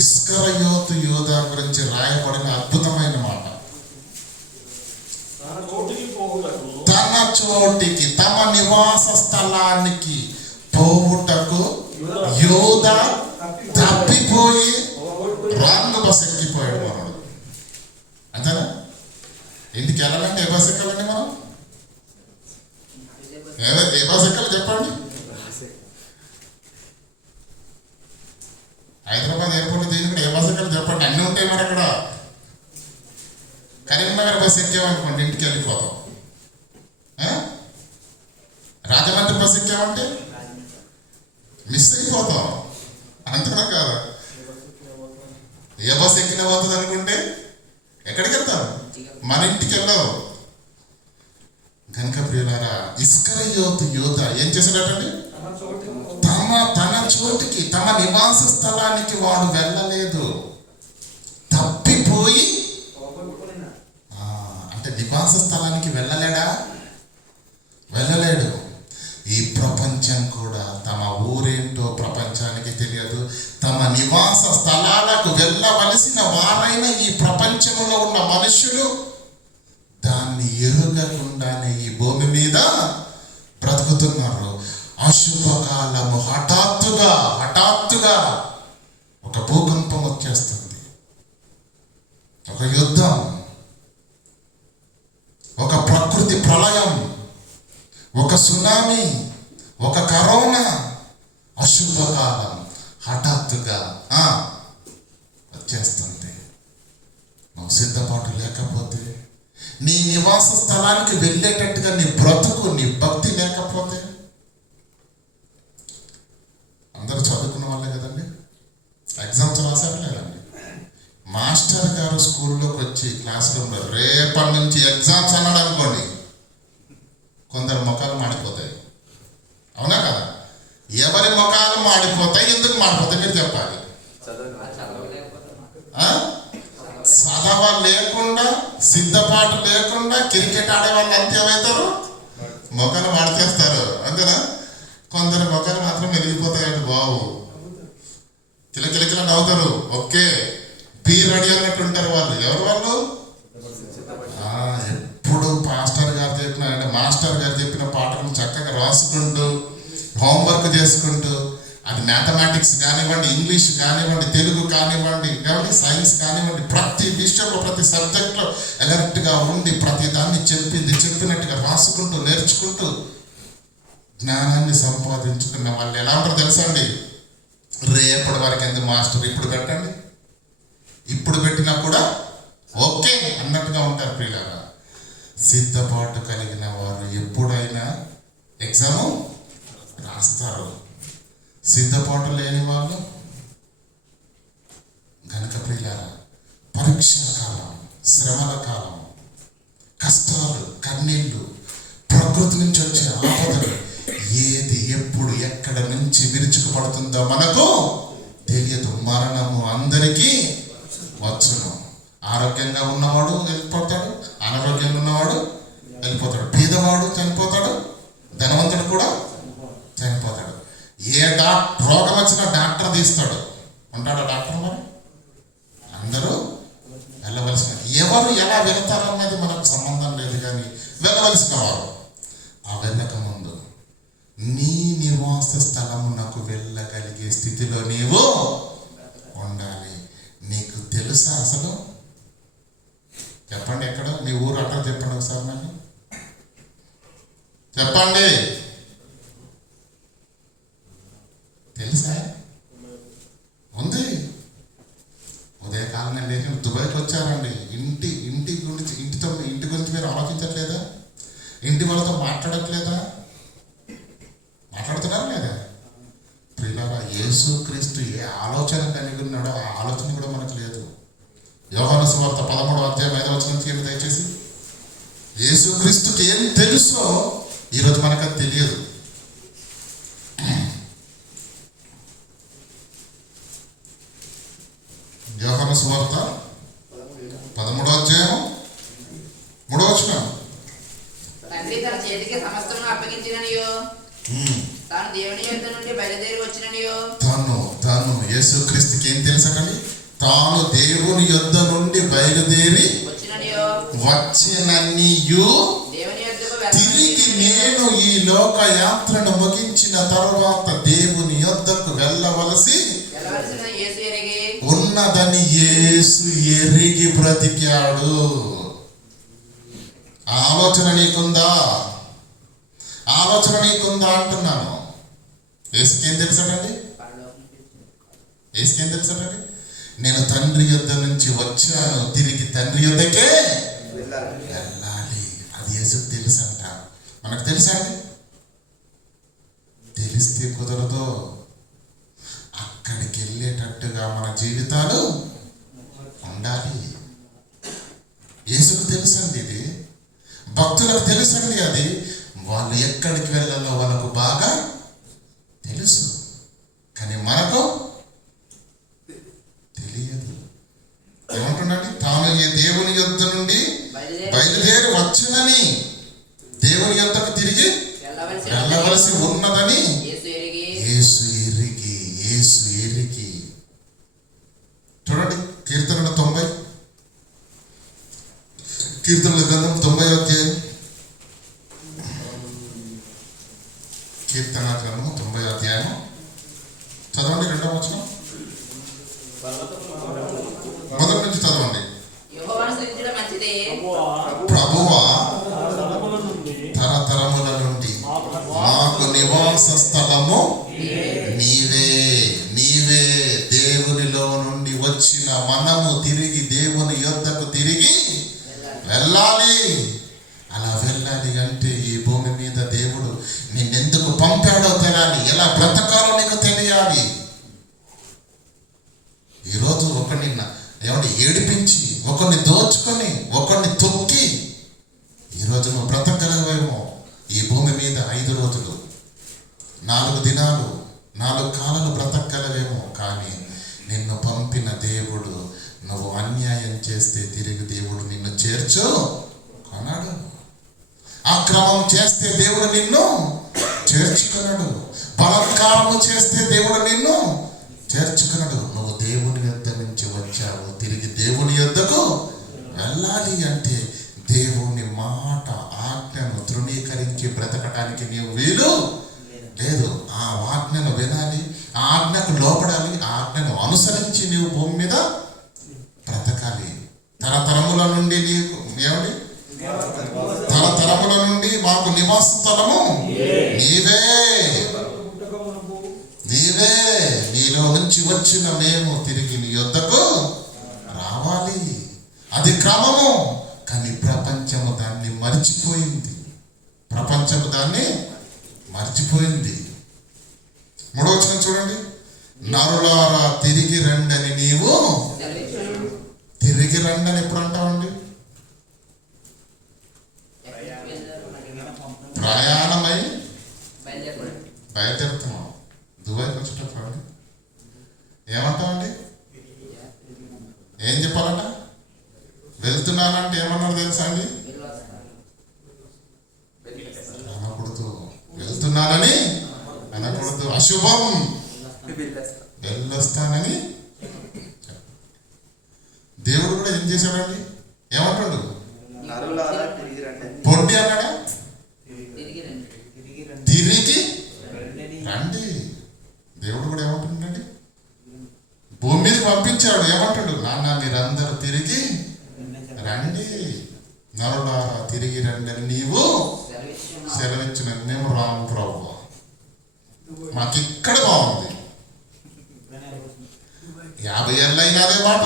ఇస్కరియోతు యూదా గురించి రాయబడిన అద్భుతమైన మాట. తన చోటికి, తమ నివాస స్థలానికి పోవుటకు యూదా తప్పిపోయి రాంగ్ బస్ ఎక్కిపోయాడు మనడు. అంతేనా? ఇంటికి వెళ్ళాలంటే ఏ బస్ ఎక్కాలండి మనం? ఏ బస్ ఎక్కాలి చెప్పండి? హైదరాబాద్ ఎయిర్పోర్ట్ తీసుకుని ఏ బస్ ఎక్కాలి చెప్పండి? అన్నీ ఉంటాయి మరి అక్కడ. కరీంనగర్ బస్ ఎక్కామనుకోండి ఇంటికి వెళ్ళిపోతాం. రాజమండ్రి బస్ ఎక్కామంటే మిస్ అయిపోతాం. అంతేనా కాదా? ఏ బస్ ఎక్కిన పోతుంది అనుకుంటే ఎక్కడికి వెళ్తాం? మన ఇంటికి వెళ్ళావు. కనుక ప్రియులారా, ఇస్కరియోతు యూదా ఏం చేశాడటండి? తన చోటికి, తమ నివాస స్థలానికి వాడు వెళ్ళలేదు, తప్పిపోయి. అంటే నివాస స్థలానికి వెళ్ళలేడా? వెళ్ళలేడు. ఈ ప్రపంచం కూడా తమ ఊరేంటో ప్రపంచానికి తెలియదు. తమ నివాస స్థలాలకు వెళ్ళవలసిన వారైన ఈ ప్రపంచంలో ఉన్న మనుషులు దాన్ని ఎరుగకుండానే ఈ భూమి మీద బ్రతుకుతున్నారు. అశుభకాలము హఠాత్తుగా ఒక భూకంపం వచ్చేస్తుంది, ఒక యుద్ధం, ఒక ప్రకృతి ప్రళయం, ఒక సునామీ, ఒక కరోనా. అశుభకాలం హఠాత్తుగా వచ్చేస్తుంది. నువ్వు సిద్ధపాటు లేకపోతే, నీ నివాస స్థలానికి వెళ్ళేటట్టుగా నీ బ్రతుకు, నీ భక్తి లేకపోతే. అందరూ చదువుకున్న వాళ్ళే కదండి, ఎగ్జామ్స్ రాశారు లేదండి? మాస్టర్ గారు స్కూల్లోకి వచ్చి క్లాస్ రూమ్లో రేపటి నుంచి ఎగ్జామ్స్ అన్నాడు అనుకోండి, కొందరు ముఖాలు మాడిపోతాయి. అవునా కదా? ఎవరి ముఖాలు మాడిపోతాయి? ఎందుకు మాడిపోతాయి మీరు చెప్పాలి. చదవ లేకుండా, సిద్ధపాటు లేకుండా క్రికెట్ ఆడే వాళ్ళు అంతే ఏమవుతారు? మొక్కలు మాడిచేస్తారు. అంతేనా? కొందరు మొక్కలు మాత్రం వెలిగిపోతాయండి. బాబు కిలకిలకిల నవ్వుతారు. ఓకే, పీ రెడీ అన్నట్టు ఉంటారు వాళ్ళు. ఎవరు వాళ్ళు? ఎప్పుడు మాస్టర్ గారు చెప్పిన పాటలను చక్కగా రాసుకుంటూ, హోంవర్క్ చేసుకుంటూ, అది మ్యాథమెటిక్స్ కానివ్వండి, ఇంగ్లీష్ కానివ్వండి, తెలుగు కానివ్వండి, సైన్స్ కానివ్వండి, ప్రతి విషయంలో ప్రతి సబ్జెక్ట్లో అలర్ట్గా ఉండి ప్రతి దాన్ని చెప్పినట్టుగా రాసుకుంటూ నేర్చుకుంటూ జ్ఞానాన్ని సంపాదించుకున్న వాళ్ళు ఎలా ఉంటారు తెలుసా అండి? రేపటి వరకు ఎందుకు మాస్టర్ ఇప్పుడు పెట్టండి, ఇప్పుడు పెట్టినా కూడా ఓకే అన్నట్టుగా ఉంటారు ప్రియులారా. సిద్ధపాటు కలిగిన వారు ఎప్పుడైనా ఎగ్జాము రాస్తారు. సిద్ధపాటు లేని వాళ్ళు గనుక ప్రియులారా, పరీక్షల కాలం, శ్రమల కాలం, కష్టాలు, కన్నీళ్ళు, ప్రకృతి నుంచి వచ్చే ఆపదలు, ఏది ఎప్పుడు ఎక్కడ నుంచి విరుచుకుపడుతుందో మనకు తెలియదు. మరణము అందరికీ వచ్చును. ఆరోగ్యంగా ఉన్నవాడు వెళ్ళిపోతాడు, అనారోగ్యంగా ఉన్నవాడు వెళ్ళిపోతాడు, పేదవాడు చనిపోతాడు, ధనవంతుడు కూడా చనిపోతాడు. ఏ రోగం వచ్చినా డాక్టర్ తీస్తాడు, ఉంటాడా డాక్టర్? మరి అందరూ వెళ్ళవలసిన, ఎవరు ఎలా వెళ్తారన్నది మనకు సంబంధం లేదు, కానీ వెళ్ళవలసిన వారు ఆ వెళ్ళక ముందు నీ నివాస స్థలమునకు వెళ్ళగలిగే స్థితిలో నీవు ఉండాలి. నీకు తెలుసా అసలు? చెప్పండి, ఎక్కడ నీ ఊరు అట్లా చెప్పండి ఒకసారి, నాకు చెప్పండి. తెలుసా? ఉంది. ఉదయకాలం లేచి దుబాయ్కి వచ్చారండి. ఇంటి గురించి మీరు ఆలోచించట్లేదా? ఇంటి వాళ్ళతో మాట్లాడట్లేదా? మాట్లాడుతున్నారా లేదా? ప్రియులారా, యేసుక్రీస్తు ఏ ఆలోచన కలిగి ఉన్నాడో ఆ ఆలోచన కూడా మనకు లేదు. యోహాను సువార్త 13:5 దయచేసి. యేసుక్రీస్తుకి ఏం తెలుసో ఈరోజు మనకు అది తెలియదు. యోహాను సువార్త 13:3. తండ్రి తన చేతికి సమస్తమును అప్పగించిననియో, తాను దేవుని యొద్ద నుండి బయలుదేరి వచ్చిననియో. తాను యేసుక్రీస్తుకి ఏం తెలుసండి? తాను దేవుని యొద్ద నుండి బయలుదేరి వచ్చిననియు, తిరిగి నేను ఈ లోక యాత్రను ముగించిన తరువాత దేవుని యొద్దకు వెళ్ళవలసి ఉన్నదని యేసు ఎరిగి బ్రతికాడు. ఆలోచన నీకుందా? ఆలోచన నీకుందా అంటున్నాను. యేసుకేం తెలుసండి? యేసుకేం తెలుసండి? నేను తండ్రి యొద్ద నుంచి వచ్చాను, తిరిగి తండ్రి యొద్దకే వెళ్ళాలి. అది యేసుకు తెలుసంట. మనకు తెలుసా అండి? తెలిస్తే కుదరదు. అక్కడికి వెళ్ళేటట్టుగా మన జీవితాలు ఉండాలి. యేసుకు తెలుసండి ఇది, భక్తులకు తెలుసండి అది. వాళ్ళు ఎక్కడికి వెళ్ళాలో వాళ్ళకు బాగా తెలుసు, కానీ మనకు తెలియదు. ఏమంటున్నాడు? తాను ఈ దేవుని యొద్ద నుండి బయలుదేరి వచ్చునని, దేవుని యొద్దకు తిరిగి వెళ్ళవలసి ఉన్నదని యేసు ఎరిగి. చూడండి, కీర్తనల గ్రంథం 90వ అధ్యాయం. కీర్తన గ్రంథం 90వ అధ్యాయం చదవండి, 2వ వచనం మొదటి నుంచి చదవండి. ప్రభువా, తరతరముల నుండి మాకు నివాస స్థలము నీవే. దేవునిలో నుండి వచ్చిన మనము తిరిగి దేవుని యొద్దకు తిరిగి వెళ్ళాలి. అలా వెళ్ళాలి అంటే ఈ భూమి మీద దేవుడు నిన్నెందుకు పంపాడో తెలియాలి, ఎలా బ్రతకాలో నీకు తెలియాలి. ఈరోజు ఒకరిని ఏడిపించి, ఒకరిని దోచుకొని, ఒకరిని తొక్కి ఈరోజు నువ్వు బ్రతకగలవేమో. ఈ భూమి మీద 5 రోజులు, 4 దినాలు, 4 కాలాలు బ్రతకగలవేమో. కానీ నిన్ను పంపిన దేవుడు, నువ్వు అన్యాయం చేస్తే తిరిగి దేవుడు నిన్ను చేర్చుకొన్నాడు. అక్రమం చేస్తే దేవుడు నిన్ను చేర్చుకున్నాడు. బలాత్కారము చేస్తే దేవుడు నిన్ను చేర్చుకున్నాడు. నువ్వు దేవుని యొద్ద నుంచి వచ్చావు, తిరిగి దేవుని యొద్దకు వెళ్ళాలి అంటే దేవుని మాట, ఆజ్ఞను తృణీకరించి బ్రతకటానికి నీవు వీలు లేదు. ఆ ఆజ్ఞను వినాలి, ఆ ఆజ్ఞకు లోపడాలి, ఆజ్ఞను అనుసరించి నీవు భూమి మీద బ్రతకాలి. తరతరముల నుండి నీకు ఏమండి, తరతరముల నుండి మాకు నివాస స్థలము నీవే, నీవే. నీలో నుంచి వచ్చిన మేము తిరిగి నీ యొద్దకు రావాలి. అది క్రమము. కానీ ప్రపంచము దాన్ని మర్చిపోయింది. ప్రపంచము దాన్ని మర్చిపోయింది. 3వ వచనం చూడండి. నరులారా తిరిగి రండని నీవు. తిరిగి రండని ఎప్పుడు అంటామండి? ప్రయాణమై బయలుదేరుతున్నాం. దుబాయ్కి వచ్చేటప్పుడు అండి ఏమంటామండి? ఏం చెప్పాలంట? వెళ్తున్నానంటే ఏమన్నారు తెలుసా అండి? అనకూడదు. వెళ్తున్నానని అనకూడదు. అశుభం. వెళ్ళొస్తానని. దేవుడు కూడా ఏం చేశాడండి? ఏమంటాడు? పొండి అన్నాడా? తిరిగి రండి. దేవుడు కూడా ఏమంటుండండి? భూమి మీద పంపించాడు. ఏమంటాడు? నాన్న మీరందరూ తిరిగి రండి, నరులారా తిరిగి రండి అని నీవు సెలవిచ్చిన. మేము రాము ప్రభు, మాకు ఇక్కడ బాగుంది. 50 ఏళ్ళు అయినా అదే మాట,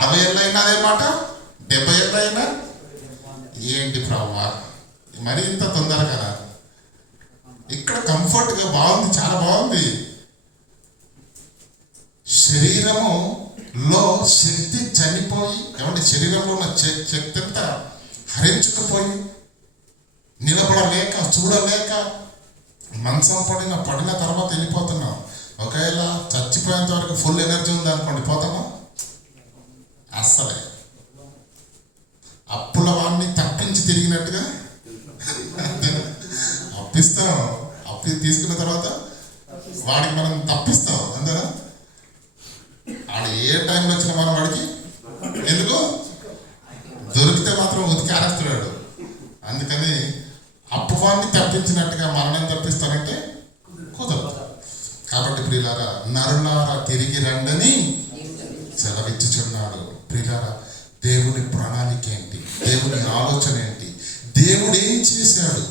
60 ఏళ్ళు అయినా అదే మాట, 70 ఏళ్ళు అయినా ఏంటి ప్రభు మరి ఇంత తొందరగా? ఇక్కడ కంఫర్ట్గా బాగుంది, చాలా బాగుంది. శరీరములో శక్తి చనిపోయి, ఏమంటే శరీరంలో ఉన్న శక్తి అంతా హరించుకుపోయి నిలబడలేక చూడలేక మంచం పడిన తర్వాత వెళ్ళిపోతున్నాం. ఒకవేళ చచ్చిపోయేంత వరకు ఫుల్ ఎనర్జీ ఉంది అనుకోండి, పోతామా? అస్సలే. అప్పుల వాడిని తప్పించి తిరిగినట్టుగా అప్పిస్తాం. అప్పు తీసుకున్న తర్వాత వాడికి మనం తప్పిస్తాం. అందరా వాడు ఏ టైంలో వచ్చినా మనం వాడికి ఎందుకు దొరికితే మాత్రం ఉతికి ఆరేస్తున్నాడు. అందుకని అప్పువాన్ని తప్పించినట్టుగా మనల్ని తప్పిస్తారంటే కుదరదు. కాబట్టి ప్రియులారా, నరులారా తిరిగి రండని సెలవిచ్చుచున్నాడు. ప్రియులారా, దేవుని ప్రణాళిక ఏంటి? దేవుని ఆలోచన ఏంటి? దేవుడు ఏం చేశాడు?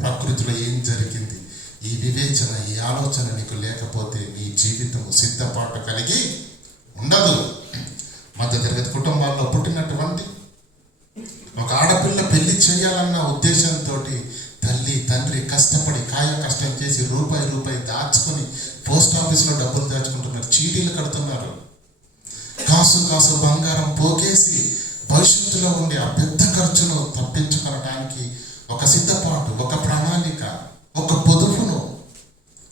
ప్రకృతిలో ఏం జరిగింది? ఈ వివేచన, ఈ ఆలోచన నీకు లేకపోతే నీ జీవితం సిద్ధపాటు కలిగి ఉండదు. మధ్యతరగతి కుటుంబాల్లో పుట్టినటువంటి ఒక ఆడపిల్ల పెళ్లి చేయాలన్న ఉద్దేశంతో తల్లి తండ్రి కష్టపడి కాయ కష్టం చేసి రూపాయి దాచుకొని పోస్ట్ ఆఫీస్లో డబ్బులు దాచుకుంటున్నారు, చీటీలు కడుతున్నారు, కాసు బంగారం పోగేసి భవిష్యత్తులో ఉండే ఆ పెద్ద ఖర్చును తప్పించుకోవడానికి ఒక సిద్ధపాటు, ఒక ప్రణాళిక, ఒక పొదుపును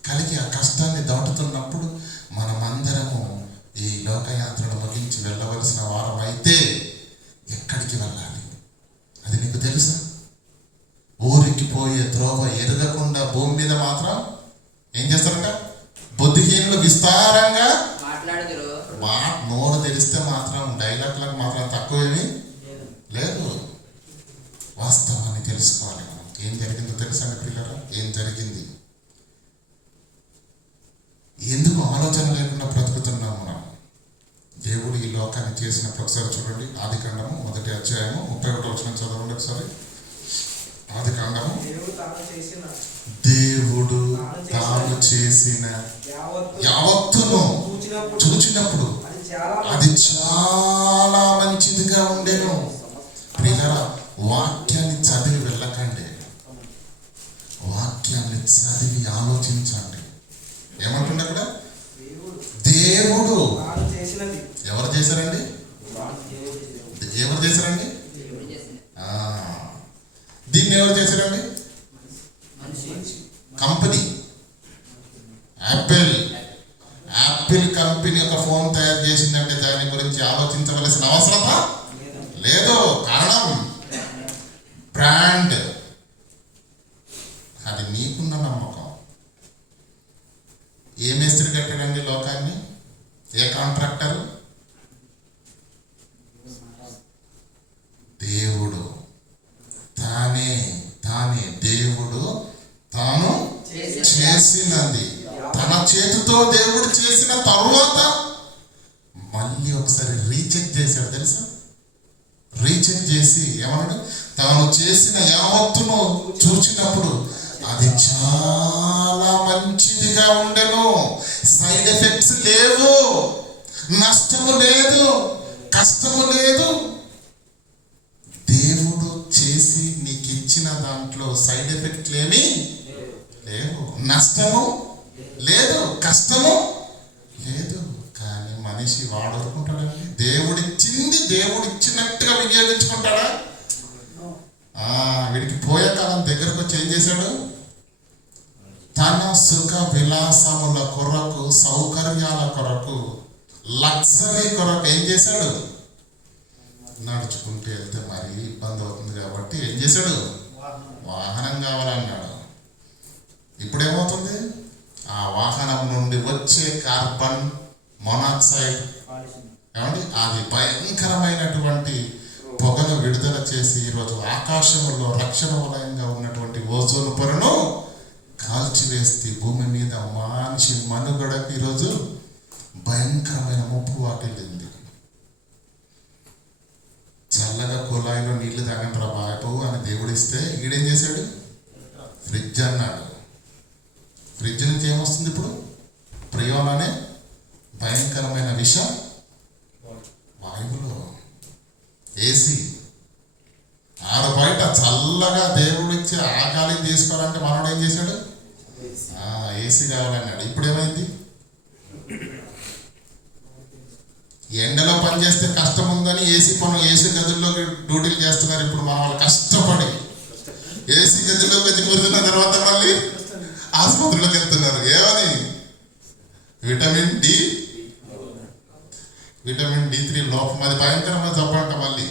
కలిగి ఆ కష్టాన్ని దాటుతున్నప్పుడు మనమందరము ఈ లోకయాత్రను ముగించి వెళ్ళవలసిన వారం అయితే ఎక్కడికి వెళ్ళాలి? అది నీకు తెలుసా? ఊరికి పోయే త్రోవ ఎరగకుండా భూమి మీద మాత్రం ఏం చేస్తారంట? బుద్ధిహీనులు విస్తారంగా మాట్లాడుదురు. నోరు తెరిస్తే మాత్రం డైలాగ్లకు మాత్రం తక్కువేమీ లేదు. వాస్తవాన్ని తెలుసుకోవాలి. మనం ఏం జరిగిందో తెలుసా పిల్లరా? ఏం జరిగింది? ఎందుకు ఆలోచన లేకుండా బ్రతుకుతున్నాం మనం? దేవుడు ఈ లోకాన్ని చేసినప్పుడు ఒకసారి చూడండి. ఆదికాండము 1వ అధ్యాయము 31వ వచనం చదవండి ఒకసారి. ఆదికాండము. దేవుడు తాను చేసిన యావత్తును చూచినప్పుడు అది చాలా మంచిదిగా ఉండేను. ప్రియులారా, వాక్యాన్ని చదివి వెళ్ళకండి, వాక్యాన్ని చదివి ఆలోచించండి. ఏమంటుండే అక్కడ? దేవుడు ఎవరు చేశారండి? ఎవరు చేశారండి? దీన్ని ఎవరు చేశారండి? కంపెనీ యాపిల్ కంపెనీ ఒక ఫోన్ తయారు చేసిందంటే దాని గురించి ఆలోచించవలసిన అవసరత లేదు. కారణం బ్రాండ్. అది నీకున్న నమ్మకం. ఏ మేస్త్రి కట్టాడండి లోకాన్ని? ఏ కాంట్రాక్టర్? దేవుడు. తానే దేవుడు తాను చేసినది తన చేతితో దేవుడు దేవుడు చేసిన తరువాత మళ్ళీ ఒకసారి రీచెక్ చేశాడు తెలుసా? రీచెక్ చేసి ఏమన్నాడు? తాను చేసిన యావత్తును చూచినప్పుడు అది చాలా మంచిదిగా ఉండెను. సైడ్ ఎఫెక్ట్స్ లేవు, నష్టము లేదు, కష్టము లేదు. దేవుడు చేసి నీకు ఇచ్చిన దాంట్లో సైడ్ ఎఫెక్ట్లు ఏమీ లేవు, నష్టము లేదు, కష్టము లేదు. కానీ మనిషి వాడుకుంటాడండి. దేవుడిచ్చింది దేవుడిచ్చినట్టుగా వినియోగించుకుంటాడా? వీడికి పోయే కాలం దగ్గరకు వచ్చి ఏం చేశాడు? తన సుఖ విలాసముల కొరకు, సౌకర్యాల కొరకు, లగ్జరీ కొరకు ఏం చేశాడు? నడుచుకుంటూ వెళ్తే మరీ ఇబ్బంది అవుతుంది కాబట్టి ఏం చేశాడు? వాహనం కావాలన్నాడు. ఇప్పుడేమవుతుంది? ఆ వాహనం నుండి వచ్చే కార్బన్ మొనాక్సైడ్ ఏమండి, అది భయంకరమైనటువంటి పొగను విడుదల చేసి ఈరోజు ఆకాశంలో రక్షణ వలయంగా ఉన్నటువంటి ఓజోన్ పొరను కాల్చివేస్తే భూమి మీద మనిషి మనుగడకు ఈరోజు భయంకరమైన ముప్పు వాటిల్లింది. చల్లగా కుళాయిలో నీళ్లు తాగంటారా బాబు అని దేవుడిస్తే ఈడేం చేశాడు? ఫ్రిడ్జ్ అన్నాడు. ఫ్రిడ్జ్ నుంచి ఏమొస్తుంది ఇప్పుడు? ప్రియోన్ అనే భయంకరమైన విషం వాయువులో. ఏసీ ఆరు బయట చల్లగా దేవుడిచ్చి ఆ గాలిని తీసుకోవాలంటే మనోడు ఏం చేశాడు? ఏసీ కావాలన్నాడు. ఇప్పుడు ఏమైంది? ఎండలో పని చేస్తే కష్టం ఉందని ఏసీ గదుల్లోకి డ్యూటీలు చేస్తున్నారు. ఇప్పుడు మన వాళ్ళు కష్టపడి ఏసీ గదిలోకి వచ్చి కూర్చున్న తర్వాత మళ్ళీ ఆసుపత్రిలోకి వెళ్తున్నారు. ఏమని? విటమిన్ D3 లోపం. అది భయంకరమైన జబ్బంట. మళ్ళీ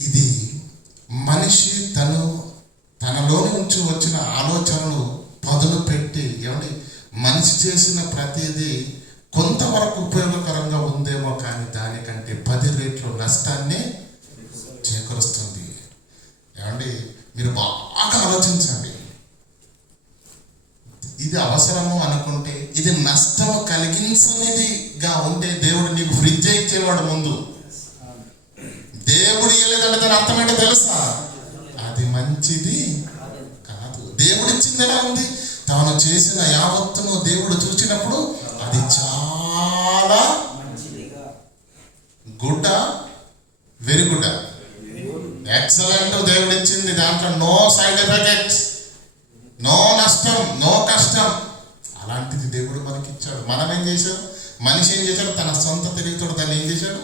ఇది మనిషి తనలోని నుంచి వచ్చిన ఆలోచనలు పదును పెట్టి ఏమండి, మనిషి చేసిన ప్రతిదీ కొంతవరకు ఉపయోగకరంగా ఉందేమో కానీ దానికంటే 10 రెట్లు నష్టాన్ని చేకూరుస్తుంది. ఏమండి, మీరు బాగా ఆలోచించండి. ఇది అవసరము అనుకుంటే, ఇది నష్టము కలిగించనిదిగా ఉంటే దేవుడు నీకు ఫ్రిడ్జ్ ఇచ్చేవాడు ముందు. దేవుడు ఇవ్వలేదంటే దాని అర్థం ఏంటో తెలుసా? అది మంచిది కాదు. దేవుడు ఇచ్చింది ఎలా ఉంది? తాను చేసిన యావత్తును దేవుడు చూసినప్పుడు అది చాలా గుడ్, వెరీ గుడ్, ఎక్సలెంట్. దేవుడు ఇచ్చింది, దాంట్లో నో సైడ్ ఎఫెక్ట్స్, నో నష్టం, నో కష్టం. అలాంటిది దేవుడు మనకి ఇచ్చాడు. మనం ఏం చేశాడు? మనిషి ఏం చేశాడు? తన సొంత తెలివితో దాన్ని ఏం చేశాడు?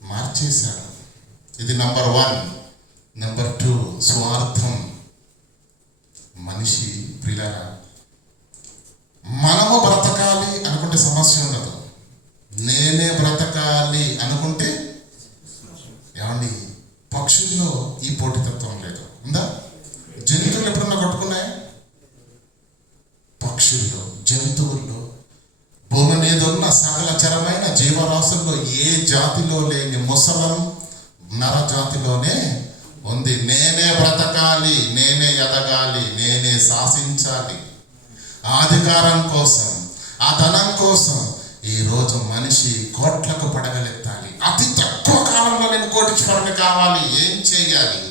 మార్చేశాడు. ఇది నంబర్ 1. నంబర్ 2 స్వార్థం. మనిషి ప్రియులారా, మనము బ్రతకాలి అనుకుంటే సమస్య ఉండదు. నేనే బ్రతకాలి అనుకుంటే ఏమండి, పక్షుల్లో ఈ పోటీతత్వం లేదు. ఉందా? జంతువులు ఎప్పుడన్నా కొట్టుకున్నాయా? పక్షుల్లో, జంతువుల్లో, భూమి మీద ఉన్న సకల చరమైన జీవరాశుల్లో ఏ జాతిలో లేని ముసలం నర జాతిలోనే ఉంది. నేనే బ్రతకాలి, నేనే ఎదగాలి, నేనే శాసించాలి. ఆ అధికారం కోసం, ఆ ధనం కోసం ఈరోజు మనిషి కోట్లకు పడగలెత్తాలి. అతి తక్కువ కాలంలో నేను కోటీశ్వరుని కావాలి. ఏం చేయాలి?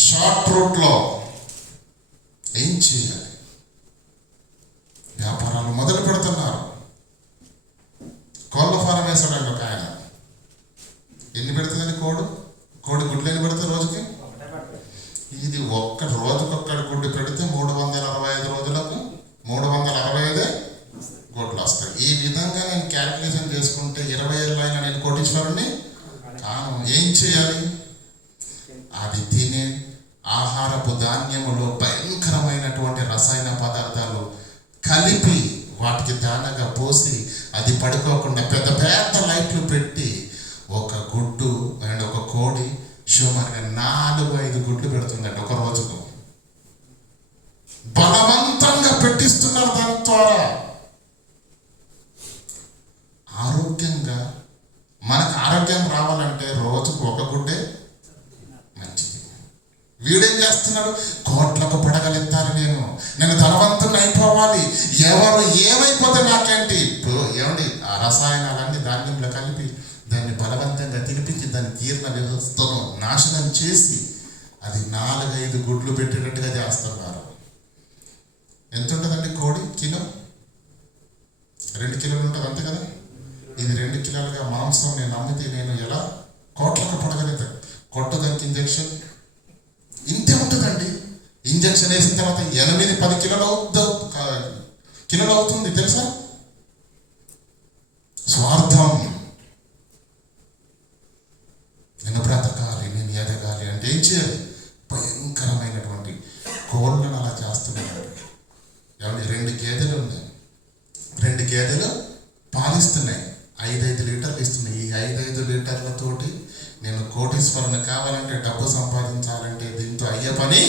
షార్ట్ రూట్లో ఏం చేయాలి? వ్యాపారాలు మొదలు పెడుతున్నారు. కోళ్ళ ఫారం వేసాడండి ఒక ఆయన. ఎన్ని పెడుతుందని కోడి గుడ్లు ఎన్ని పెడితే రోజుకి? ఇది రోజుకొక్కడి గుడ్డు పెడితే 365 రోజులకు 365 కోట్లు వస్తాయి. ఈ విధంగా నేను క్యాల్కులేషన్ చేసుకుంటే 20 ఏళ్ళు అయినా నేను కోటీశ్వరుణ్ణి కాను. ఏం చేయాలి? అది తినే ఆహారపు ధాన్యములో భయంకరమైనటువంటి రసాయన పదార్థాలు కలిపి వాటికి దానగా పోసి అది పడుకోకుండా పెద్ద పెద్ద లైట్లు పెట్టి ఒక గుడ్డు అండ్ ఒక కోడి సుమారుగా 4-5 గుడ్లు పెడుతుందండి ఒక రోజుకు. బలవంతంగా పెట్టిస్తున్నారు. దాని ద్వారా ఆరోగ్యంగా, మనకు ఆరోగ్యం రావాలంటే రోజుకు ఒక గుడ్డే మంచిది. వీడేం చేస్తున్నాడు? కోట్లకు పడగలే కావాలి, ఎవరు ఏమైపోతే నాకేంటి. ఏమండి, ఆ రసాయనాలన్నీ ధాన్యంలో కలిపి దాన్ని బలవంతంగా తినిపించి దాని జీర్ణ వ్యవస్థను నాశనం చేసి అది 4-5 గుడ్లు పెట్టేటట్టుగా చేస్తున్నారు. ఎంత ఉంటుందండి కోడి? కిలో 2 కిలోలు ఉంటుంది అంతే కదా. ఇది 2 కిలోలుగా మాంసం నేను అమ్మితే నేను ఎలా కోట్లకు పడగలుగుతాను. కొట్టదానికి ఇంజక్షన్ ఇంతే ఉంటుందండి. ఇంజక్షన్ వేసిన తర్వాత 8-10 కిలోలు అవుతుంది తెలుసా. స్వార్థం. నేను బ్రతకాలి, నేను ఎదగాలి అంటే ఏం చేయాలి? భయంకరమైనటువంటి కోళ్ళను అలా చేస్తున్నాడు. ఏమంటే 2 గేదెలు ఉన్నాయి, 2 గేదెలు పాలిస్తున్నాయి, 5 లీటర్లు ఇస్తున్నాయి. ఈ 5 లీటర్లతోటి నేను కోటీశ్వరుని కావాలంటే, డబ్బు సంపాదించాలంటే దీంతో అయ్యే పని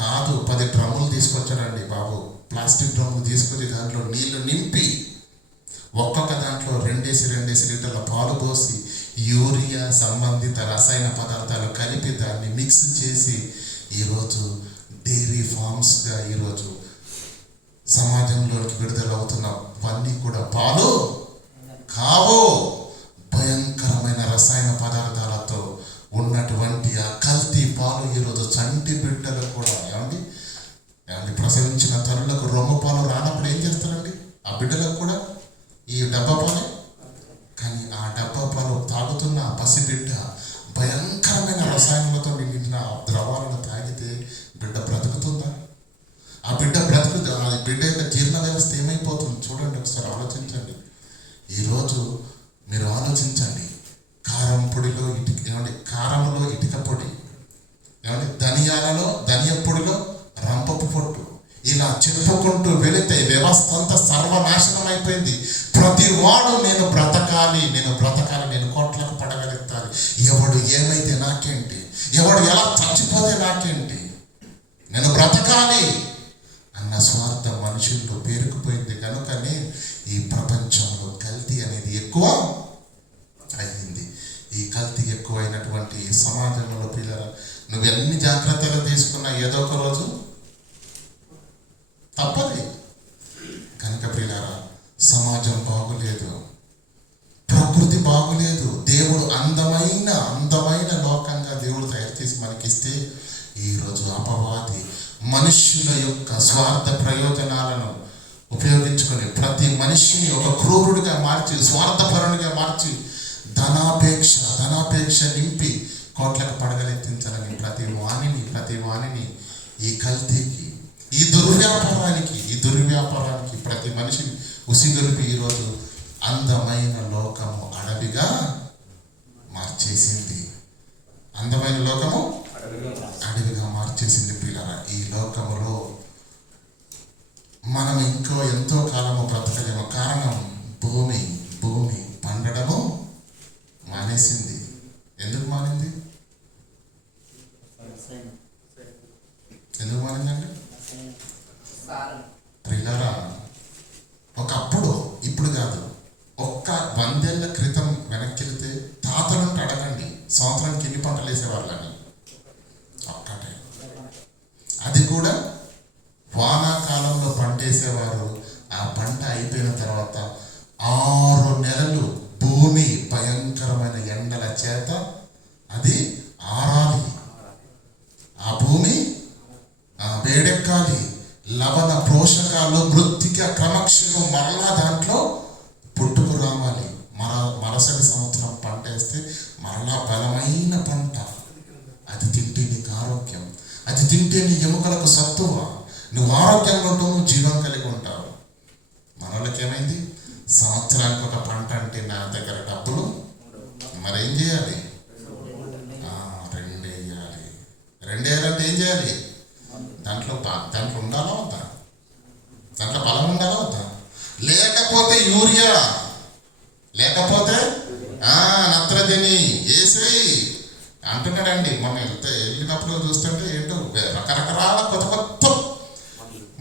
కాదు. 10 డ్రమ్ములు తీసుకొచ్చాడండి బాబు. ప్లాస్టిక్ డ్రమ్ములు తీసుకొచ్చి దాంట్లో నీళ్లు నింపి ఒక్కొక్క దాంట్లో 2 లీటర్ల పాలు పోసి యూరియా సంబంధిత రసాయన పదార్థాలు కలిపి దాన్ని మిక్స్ చేసి ఈరోజు డైరీ ఫార్మ్స్గా ఈరోజు సమాజంలోకి విడుదలవుతున్నవన్నీ కూడా పాలు కావు. భయంకరమైన రసాయన పదార్థాలతో ఉన్నటువంటి ఆ కల్తీ పాలు ఈరోజు చంటి బిడ్డలు కూడా ఏమండి ప్రసవించిన తల్లులకు రొమ్ము పాలు రానప్పుడు ఏం చేస్తారండి? ఆ బిడ్డలకు కూడా ఈ డబ్బా పాలే. కానీ ఆ డబ్బా పాలు తాగుతున్న ఆ పసిబిడ్డ భయంకరమైన రసాయనాలతో నిండిన ద్రవాలను తాగితే బిడ్డ బ్రతుకుతుందా? ఆ బిడ్డ యొక్క జీర్ణ వ్యవస్థ ఏమైపోతుంది చూడండి, ఒకసారి ఆలోచించండి. ఈరోజు మీరు ఆలోచించండి. కారం పొడిలో కారంలో ఇటుక పొడి, ధనియ పొడిలో రంపపు పొట్టు, ఇలా చెప్పుకుంటూ వెళితే వ్యవస్థ అంతా సర్వనాశనం అయిపోయింది. ప్రతి వాడు నేను బ్రతకాలి, నేను కోట్లకు పడగలుగుతాను, ఎవడు ఏమైతే నాకేంటి, ఎవడు ఎలా చచ్చిపోతే నాకేంటి, నేను బ్రతకాలి అన్న స్వార్థ మనుషుల్లో పేరుకుపోయింది. కనుకనే ఈ ప్రపంచంలో కల్తీ అనేది ఎక్కువ అయ్యింది. ఈ కల్తీ ఎక్కువైనటువంటి సమాజంలో పిల్లలు నువ్వు ఎన్ని జాగ్రత్తలు తీసుకున్నా ఏదో ఒక రోజు తప్పది. కనుక పిల్లరా, సమాజం బాగులేదు, ప్రకృతి బాగులేదు. దేవుడు అందమైన లోకంగా దేవుడు తయారు చేసి మనకిస్తే ఈరోజు అపవాది మనుష్యుల యొక్క స్వార్థ ప్రయోజనాలను ఉపయోగించుకొని ప్రతి మనిషిని ఒక క్రూరుడిగా మార్చి, స్వార్థపరునిగా మార్చి ధనాపేక్ష నింపి కోట్లకు పడగలెత్తించాలని ప్రతి వాణిని ఈ కల్తీకి, ఈ దుర్వ్యాపారానికి ప్రతి మనిషిని ఉసిగొలిపి ఈరోజు అందమైన లోకము అడవిగా మార్చేసింది. అందమైన లోకము అడవిగా మార్చేసింది పిల్లరా. ఈ లోకములో మనం ఎంతో కాలము బ్రతకలేము. కారణం భూమి పండడము మానేసింది. ఎందుకు మానింది? ఎందుకు మానిందండి పిల్లరా? ఒకప్పుడు, ఇప్పుడు కాదు, 100 ఏళ్ల క్రితం వెనక్కి వెళితే తాతలను అడగండి సంవత్సరానికి ఎన్ని పంటలు వేసేవాళ్ళని. ఒక్కటే, అది కూడా వానాకాలంలో పంట వేసేవారు. ఆ పంట అయిపోయిన తర్వాత 6 నెలలు భూమి భయంకరమైన ఎండల చేత అది ఆరాలి, ఆ భూమి వేడెక్కాలి. లవణ పోషకాలు మృత్తిక క్రమక్షణం మరలా దాంట్లో పుట్టుకు రావాలి. మరుసటి సంవత్సరం పంట వేస్తే మరలా బలమైన పంట. అది తింటే నీకు ఆరోగ్యం, అది తింటే నీ ఎముకలకు సత్తువ, నువ్వు ఆరోగ్యంగా ఉంటావు, నువ్వు జీవం కలిగి ఉంటావు. మన వాళ్ళకి ఏమైంది? సంవత్సరానికి ఒక పంట అంటే నా దగ్గర డబ్బులు, మరేం చేయాలి? 2 వేయాలి. 2 వేయాలంటే ఏం చేయాలి? దాంట్లో ఉండాలా వద్దా? దాంట్లో బలం ఉండాలా వద్దా? లేకపోతే యూరియా, లేకపోతే నత్రజని వేసేయి అంటున్నాడండి. మనం వెళ్ళినప్పుడు చూస్తుంటే ఏంటో రకరకాల కొత్త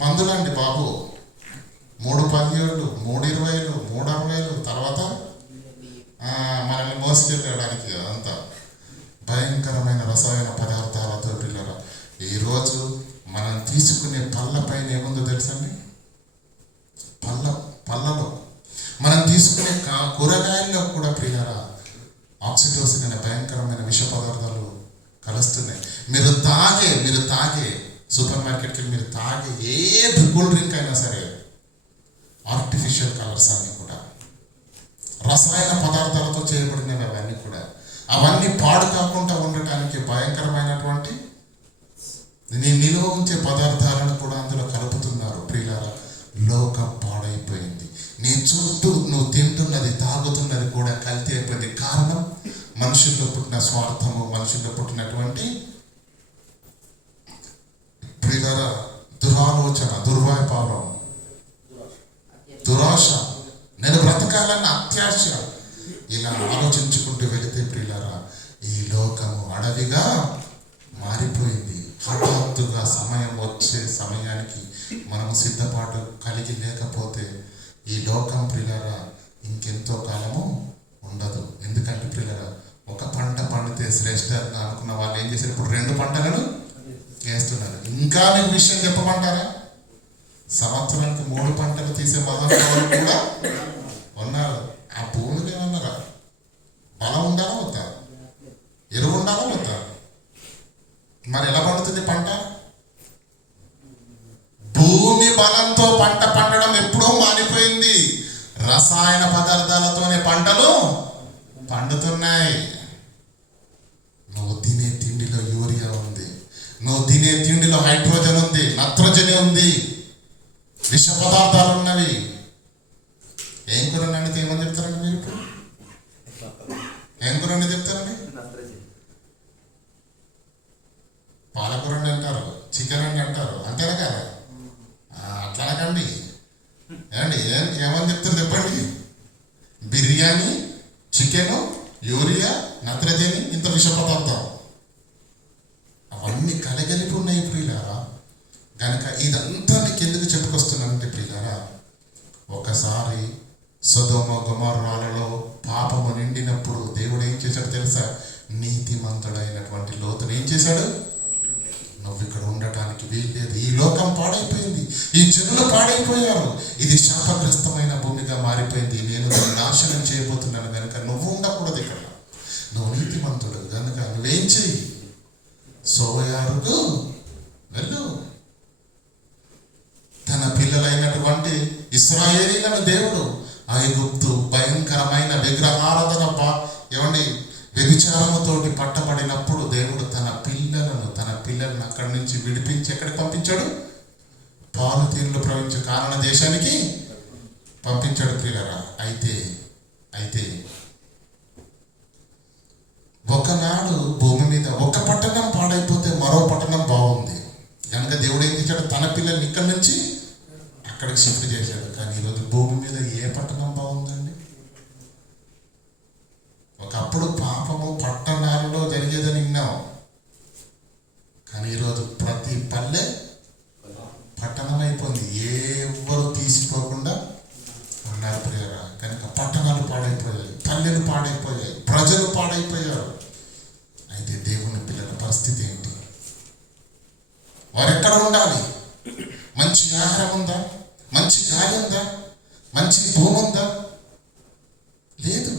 మందులండి బాబు. 317, 320, 360 తర్వాత మనల్ని మోసుకెళ్ళడానికి అంతా భయంకరమైన రసాయన పదార్థాలతో పిల్లల. ఈరోజు మనం తీసుకునే పళ్ళ పైన ఏముందో తెలుసండి? వస్తున్నాయి. మీరు తాగే సూపర్ మార్కెట్కి మీరు తాగే ఏ కూల్ డ్రింక్ అయినా సరే ఆర్టిఫిషియల్ కలర్స్ అన్నీ కూడా, రసాయన పదార్థాలతో చేయబడినవి అవన్నీ కూడా. అవన్నీ పాడు కాకుండా ఉండటానికి భయంకరమైనటువంటి నిల్వ ఉంచే పదార్థాలను కూడా అందులో కలుపుతున్నారు. ప్రియులారా, లోకం పాడైపోయింది. నీ చుట్టూ నువ్వు తింటున్నది తాగుతున్నది కూడా కల్తీ అయిపోయింది. కారణం మనుషుల్లో పుట్టిన స్వార్థము, మనుషుల్లో పుట్టినటువంటి ప్రియులారా దురాలోచన, దుర్వ్యాపారం, దురాశ, నేను బ్రతకాలన్న అత్యాశ. ఇలా ఆలోచించుకుంటూ వెళితే ప్రియులారా ఈ లోకము అడవిగా మారిపోయింది. హఠాత్తుగా సమయం వచ్చే సమయానికి మనము సిద్ధపాటు కలిగి లేకపోతే ఈ లోకం ప్రియులారా ఇంకెంతో కాలము ఉండదు. ఎందుకంటే ప్రియులారా ఒక పంట పండితే శ్రేష్ఠ అనుకున్న వాళ్ళు ఏం చేశారు, ఇప్పుడు 2 పంటలను వేస్తున్నారు. ఇంకా మీకు విషయం చెప్పమంటారా, సంవత్సరానికి 3 పంటలు తీసే మహానుభావులు కూడా ఉన్నారు. ఆ భూమికి ఏమన్నారా, బలం ఉండాలా వద్దా, ఎరువు ఉండాలా వద్దా? మరి ఎలా పండుతుంది పంట? భూమి బలంతో పంట పండడం ఎప్పుడో మానిపోయింది. రసాయన పదార్థాలతోనే పంటలు పండుతున్నాయి. నువ్వు తినే తిండిలో యూరియా ఉంది, నువ్వు తినే తిండిలో హైడ్రోజన్ ఉంది, నత్రజని ఉంది, విష పదార్థాలు ఉన్నవి. ఏం కూర వండితే ఏమని చెప్తారండి మీరు? ఇప్పుడు ఏం కూర వండి చెప్తారండి? పాలకూర అని అంటారు, చికెన్ అని అంటారు, అంతేనా కదా? అట్లా అనకండి. ఏమండి ఏమని చెప్తారు చెప్పండి? బిర్యానీ, చికెను, యూరియా, నత్రజని, ఇంత విష పదార్థం అవన్నీ కలగలిపి ఉన్నాయి ప్రియులారా. కనుక ఇదంతా మీకు ఎందుకు చెప్పుకొస్తున్నానంటే ప్రియులారా, ఒకసారి సొదొమ గొమొర్రాలలో పాపము నిండినప్పుడు దేవుడు ఏం చేశాడు తెలుసా? నీతిమంతుడైనటువంటి లోతును ఏం చేశాడు? నువ్వు ఇక్కడ ఉండటానికి వీల్లేదు. ఈ లోకం పాడైపోయింది, ఈ జనులు పాడైపోయారు, ఇది శాపగ్రస్తమైన భూమిగా మారిపోయింది. నేను నాశనం చేయబోతున్నాను కనుక నువ్వు ఉండకూడదు ఇక్కడ. నువ్వు నీతిమంతుడు కనుక నువ్వేం చెయ్యి, సోయారుకు వెళ్ళు. తన పిల్లలైనటువంటి ఇశ్రాయేలీయులను దేవుడు ఐగుప్తు భయంకరమైన విగ్రహారాధన వ్యభిచారముతోటి పట్టబడినప్పుడు దేవుడు తన పిల్లలను అక్కడి నుంచి విడిపించి ఎక్కడికి పంపించాడు? పాలు తేనెలు ప్రవహించే కారణ దేశానికి పంపించాడు ప్రియులారా. అయితే ఒకనాడు భూమి మీద ఒక పట్టణం పాడైపోతే మరో పట్టణం బాగుంది కనుక దేవుడు ఏం చేశాడు? తన పిల్లల్ని ఇక్కడి నుంచి అక్కడికి షిఫ్ట్ చేశాడు. కానీ ఈరోజు భూమి మీద ఏ పట్టణం బాగుందండి? ఒకప్పుడు పాపము పట్టణాలలో జరిగేదని విన్నాం, కానీ ఈరోజు ప్రతి పల్లె పట్టణం అయిపోయింది. ఎవరు తీసిపోకుండా ఉన్నారు ప్రియరా. కనుక పట్టణాలు పాడైపోయాయి, పల్లెలు పాడైపోయాయి, ప్రజలు పాడైపోయారు. అయితే దేవుని పిల్లల పరిస్థితి ఏంటి? వారు ఎక్కడ ఉండాలి? మంచి ఆహారం ఉందా? మంచి గాలి ఉందా? మంచి భూమి ఉందా? లేదు.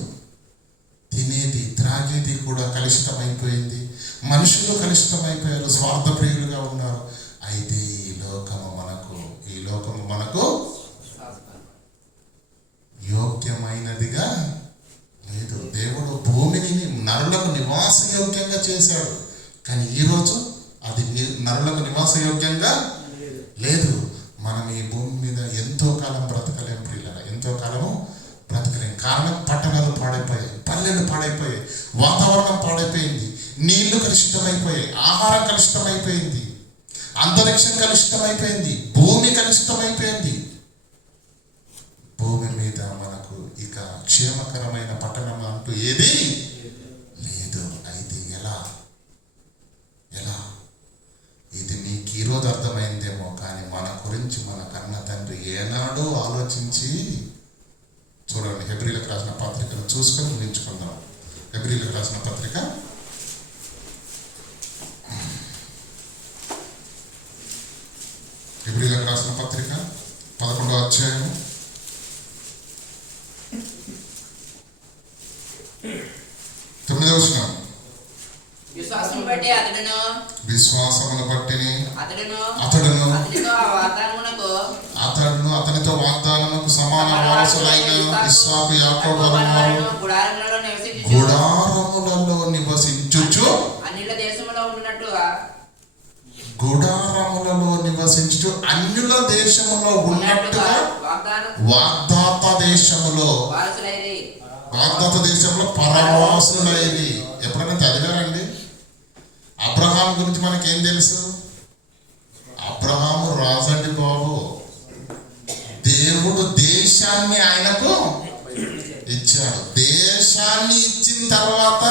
తినేది త్రాగేది కూడా కలుషితమైపోయింది. మనుషులు కలుషితమైపోయారు, స్వార్థ ప్రియులుగా ఉన్నారు. అయితే ఈ లోకము మనకు యోగ్యమైనదిగా లేదు. దేవుడు భూమిని నరులకు నివాస యోగ్యంగా చేశాడు, కానీ ఈరోజు అది నరులకు నివాస యోగ్యంగా లేదు. మనం ఈ భూమి మీద ఎంతో కాలం బ్రతకలేం ప్రియులారా, ఎంతో కాలము బ్రతకలేం. కారణం పట్టణాలు పాడైపోయాయి, పల్లెలు పాడైపోయాయి, వాతావరణం పాడైపోయింది, నీళ్లు కలుషితమైపోయాయి, ఆహారం కలుషితమైపోయింది, అంతరిక్షం కలుషితమైపోయింది, భూమి కలుషితమైపోయింది. భూమి మీద మనకు ఇక క్షేమకరమైన పట్టణం అంటూ ఏది లేదు. అయితే ఎలా ఇది మీకు ఈరోజు అర్థమైందేమో, కానీ మన గురించి మన కన్న తండ్రి ఏనాడో ఆలోచించి చూడండి. హెబ్రీలకు రాసిన పత్రికను చూసుకొని ముగించుకుందాం. హెబ్రీలకు రాసిన పత్రిక 11వ అధ్యాయం 9వ వచనం. విశ్వాసం బట్టి అతడు అతడును అతనితో ఆ వాగ్దానమునకు అతనితో వాగ్దానముకు సమాన వారసులైన ఇస్సాకు యాకోబుల వారు గుడారములలో నివసించుచు గుడారములలో నివసించుచు అన్యుల దేశములో ఉన్నట్టుగా గుడారములలో నివసించుచు అన్యుల దేశములో ఉన్నట్టుగా వాగ్దాత దేశములో వారసులైరి. వాగ్దాత దేశంలో పరవాసులైరి. ఎప్పుడైనా చదివారండి? అబ్రహాం గురించి మనకేం తెలుసు? అబ్రహాము రాజండి బాబు. దేవుడు దేశాన్ని ఆయనకు ఇచ్చాడు. దేశాన్ని ఇచ్చిన తర్వాత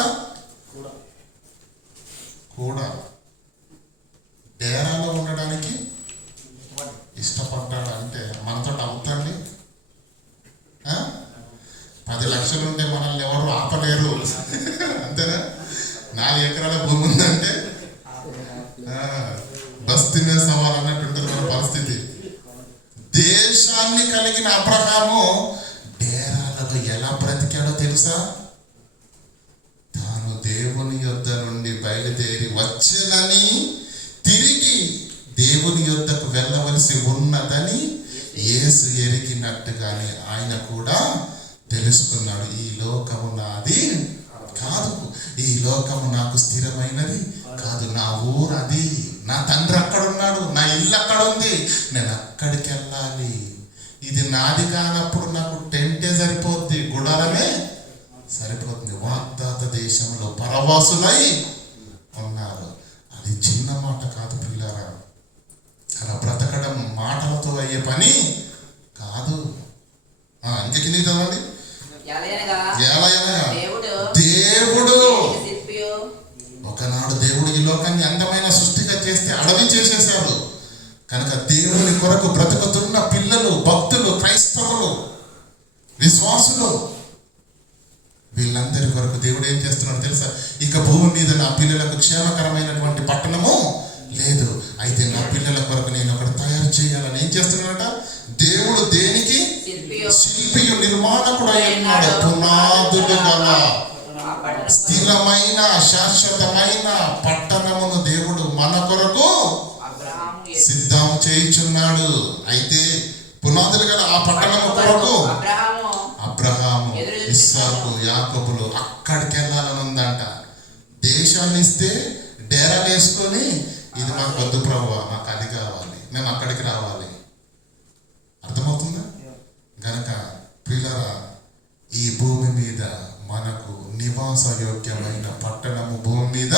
కూడా డేరాలో ఉండడానికి ఇష్టపడ్డాడు. అంటే మనతో అవుతండి. 10 లక్షలు ఉంటే మనల్ని ఎవరు ఆపలేరు. అంతేనా? 4 ఎకరాల భూమి ఉందంటే బస్తీనే సవాల్ అన్నట్టు ఉంటుంది మన పరిస్థితి. దేశాన్ని కలిగిన అబ్రహాము డేరాలలో ఎలా బ్రతికాడో తెలుసా? తాను దేవుని యొద్ద నుండి బయలుదేరి వచ్చేదని, తిరిగి దేవుని యొద్దకు వెళ్ళవలసి ఉన్నదని యేసు ఎరిగినట్టుగానే ఆయన కూడా తెలుసుకున్నాడు. ఈ లోకము నాది కాదు, ఈ లోకము నాకు స్థిరమైనది కాదు, నా ఊరు అది, నా తండ్రి అక్కడ ఉన్నాడు, నా ఇల్లు అక్కడ ఉంది, నేను అక్కడికి వెళ్ళాలి. ఇది నాది కానప్పుడు నాకు టెంటే సరిపోద్ది, గుడారమే సరిపోతుంది. వాగ్దాత దేశంలో పరవాసులై ఉన్నారు. అది చిన్న మాట కాదు పిల్లారా. అలా బ్రతకడం మాటలతో అయ్యే పని కాదు. ఇంతకీ చదవండి. దేవుడు ఒకనాడు దేవుడు ఈ లోకాన్ని అందమైన సృష్టిగా చేస్తే అడవి చేసేశాడు. కనుక దేవుని కొరకు బ్రతుకుతున్న పిల్లలు, భక్తులు, క్రైస్తవులు, విశ్వాసులు, వీళ్ళందరి కొరకు దేవుడు ఏం చేస్తున్నాడు తెలుసా? ఇక భూమి మీద నా పిల్లలకు క్షేమకరమైనటువంటి పట్టణము లేదు, అయితే నా పిల్లల కొరకు నేను ఒకటి తయారు చేయాలని ఏం చేస్తున్నాడట? దేవుడు దేనికి శిల్పియు నిర్మాణకుడు అయ్యాడు. పునాదులు గల స్థిరమైన శాశ్వతమైన పట్టణమును దేవుడు మన కొరకు సిద్ధం చేయుచున్నాడు. అయితే పునాదులు గల ఆ పట్టణము కొరకు అబ్రహాము, ఇస్సాకు, యాకోబులు అక్కడికి వెళ్ళాలని ఉందంట. దేశాన్ని ఇస్తే డేరాలు వేసుకొని, ఇది మాకు వద్దు ప్రభువా, మాకు అది కావాలి, మేము అక్కడికి రావాలి. అర్థమవుతుందా? గనక ప్రియులారా, ఈ భూమి మీద మనకు నివాస యోగ్యమైన పట్టణము భూమి మీద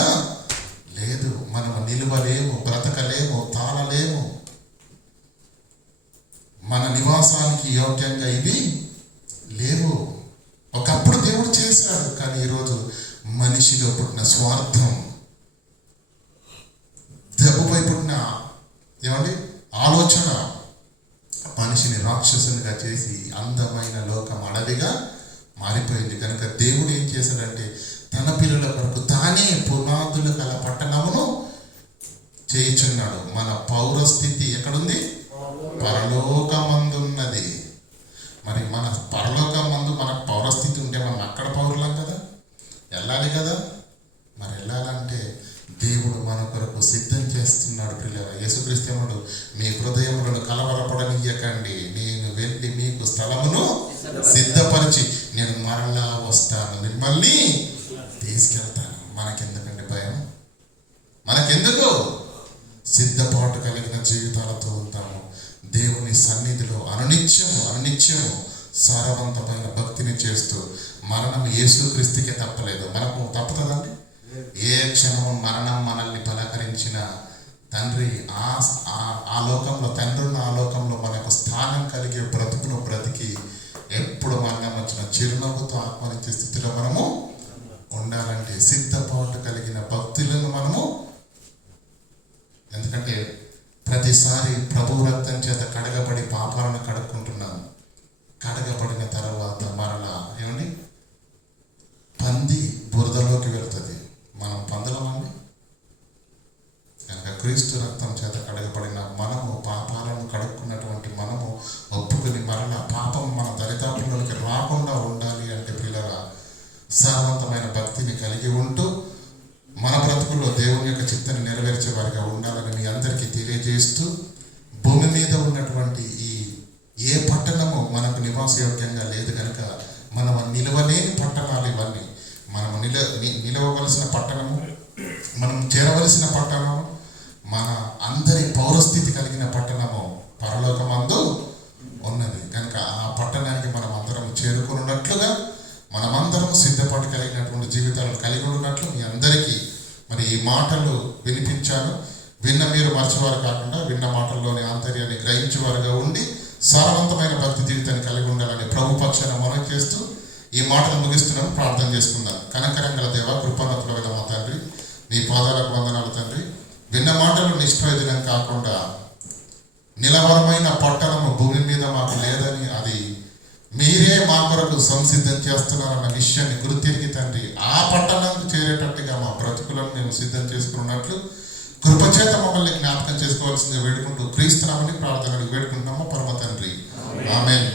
లేదు. మనము నిలవలేము, బ్రతకలేము, తాళలేము. మన నివాసానికి యోగ్యంగా ఇవి లేవు. ఒకప్పుడు దేవుడు చేశాడు, కానీ ఈరోజు మనిషిలో పుట్టిన స్వార్థం, దెబ్బపై పుట్టిన ఆలోచన మనిషిని రాక్షసునిగా చేసి అందమైన లోకం అడవిగా మారిపోయింది. కనుక దేవుడు ఏం చేశాడంటే తన పిల్లల కొరకు తానే పునాదులు గల పట్టణమును చేయుచున్నాడు. మన పౌరస్థితి ఎక్కడుంది? పరలోకమందున్నది. మరి మన పరలోకమందు మనకు పౌరస్థితి ఉంటే మనం అక్కడ పౌరులం కదా, వెళ్ళాలి కదా. మరి వెళ్ళాలంటే దేవుడు మన కొరకు సిద్ధం చేస్తున్నాడు. పిల్లల యేసుక్రీస్తు మీ హృదయములను కలవరపడనియ్యకండి, నేను వెళ్ళి మీకు స్థలమును సిద్ధపరిచి నేను మరలా వస్తాను, మిమ్మల్ని తీసుకెళ్తాను. మనకెందుకండి భయం? మనకెందుకు? సిద్ధపాటు కలిగిన జీవితాలతో ఉంటాము. దేవుని సన్నిధిలో అనునిత్యము సారవంతమైన భక్తిని చేస్తూ మరణం యేసుక్రీస్తుకే తప్పలేదు, మనకు తప్పుతుందండి. ఏ క్షణము మరణం మనల్ని పలకరించిన తండ్రి ఆ లోకంలో, తండ్రున్న ఆ లోకంలో మనకు స్థానం కలిగే బ్రతుకును బ్రతికి ఎప్పుడు మరణం వచ్చిన చిరునవ్వుతో ఆహ్వానించే స్థితిలో మనము ఉండాలంటే సిద్ధపాటు కలిగిన భక్తులను మనము, ఎందుకంటే ప్రతిసారి ప్రభు రక్తం చేత కడగబడి పాపాలను కడుక్కుంటున్నాం. కడగబడిన తర్వాత మరలా పంది బురదలోకి వెళుతుంది, మనం పందులమండి. కనుక క్రీస్తు రక్తం చేత కడగబడిన మనము, పాపాలను కడుక్కున్నటువంటి మనము ఒప్పుకుని మరలా పాపం మన దరిదాపుల్లోకి రాకుండా ఉండాలి అంటే పిల్లరా సారవంతమైన భక్తిని కలిగి ఉంటూ మన బ్రతుకుల్లో దేవుని యొక్క చిత్తాన్ని నెరవేర్చే వారిగా ఉండాలని మీ అందరికీ తెలియజేస్తూ ఏ పట్టణము మనకు నివాసయోగ్యంగా లేదు కనుక మనం నిలవలేని పట్టణాలు ఇవన్నీ. మనం నిలవవలసిన పట్టణము, మనం చేరవలసిన పట్టణము, మన అందరి పౌరస్థితి కలిగిన పట్టణము పరలోకమందు ఉన్నది కనుక ఆ పట్టణానికి మనం అందరం చేరుకున్నట్లుగా మనమందరం సిద్ధపాటు కలిగినటువంటి జీవితాలను కలిగి ఉన్నట్లు మీ అందరికీ మరి ఈ మాటలు వినిపించాను. విన్న మీరు మర్చివారు కాకుండా విన్న మాటల్లోని ఆంతర్యాన్ని గ్రహించేవారుగా ఉండి సారవంతమైన భక్తి జీవితాన్ని కలిగి ఉండాలని ప్రభు పక్షాన మనం చేస్తూ ఈ మాటలు ముగిస్తున్నాం. ప్రార్థన చేసుకుందాం. కనకరం గల దేవ, కృపానతులైన మా తండ్రి, నీ పాదాలకు వందనాలు తండ్రి. విన్న మాటలు నిష్ప్రయోజనం కాకుండా నిలవరమైన పట్టణము భూమి మీద మాకు లేదని, అది మీరే మా కొరకు సంసిద్ధం చేస్తున్నారన్న విషయాన్ని గుర్తిరిగి తండ్రి ఆ పట్టణానికి చేరేటట్టుగా మా బ్రతుకులను మేము సిద్ధం చేసుకున్నట్లు కృపచేత మమ్మల్ని జ్ఞాపకం చేసుకోవాల్సిందిగా వేడుకుంటూ క్రీస్తునామని ప్రార్థనలు వేడుకుంటున్నాము పరమ తండ్రి. ఆమేన్.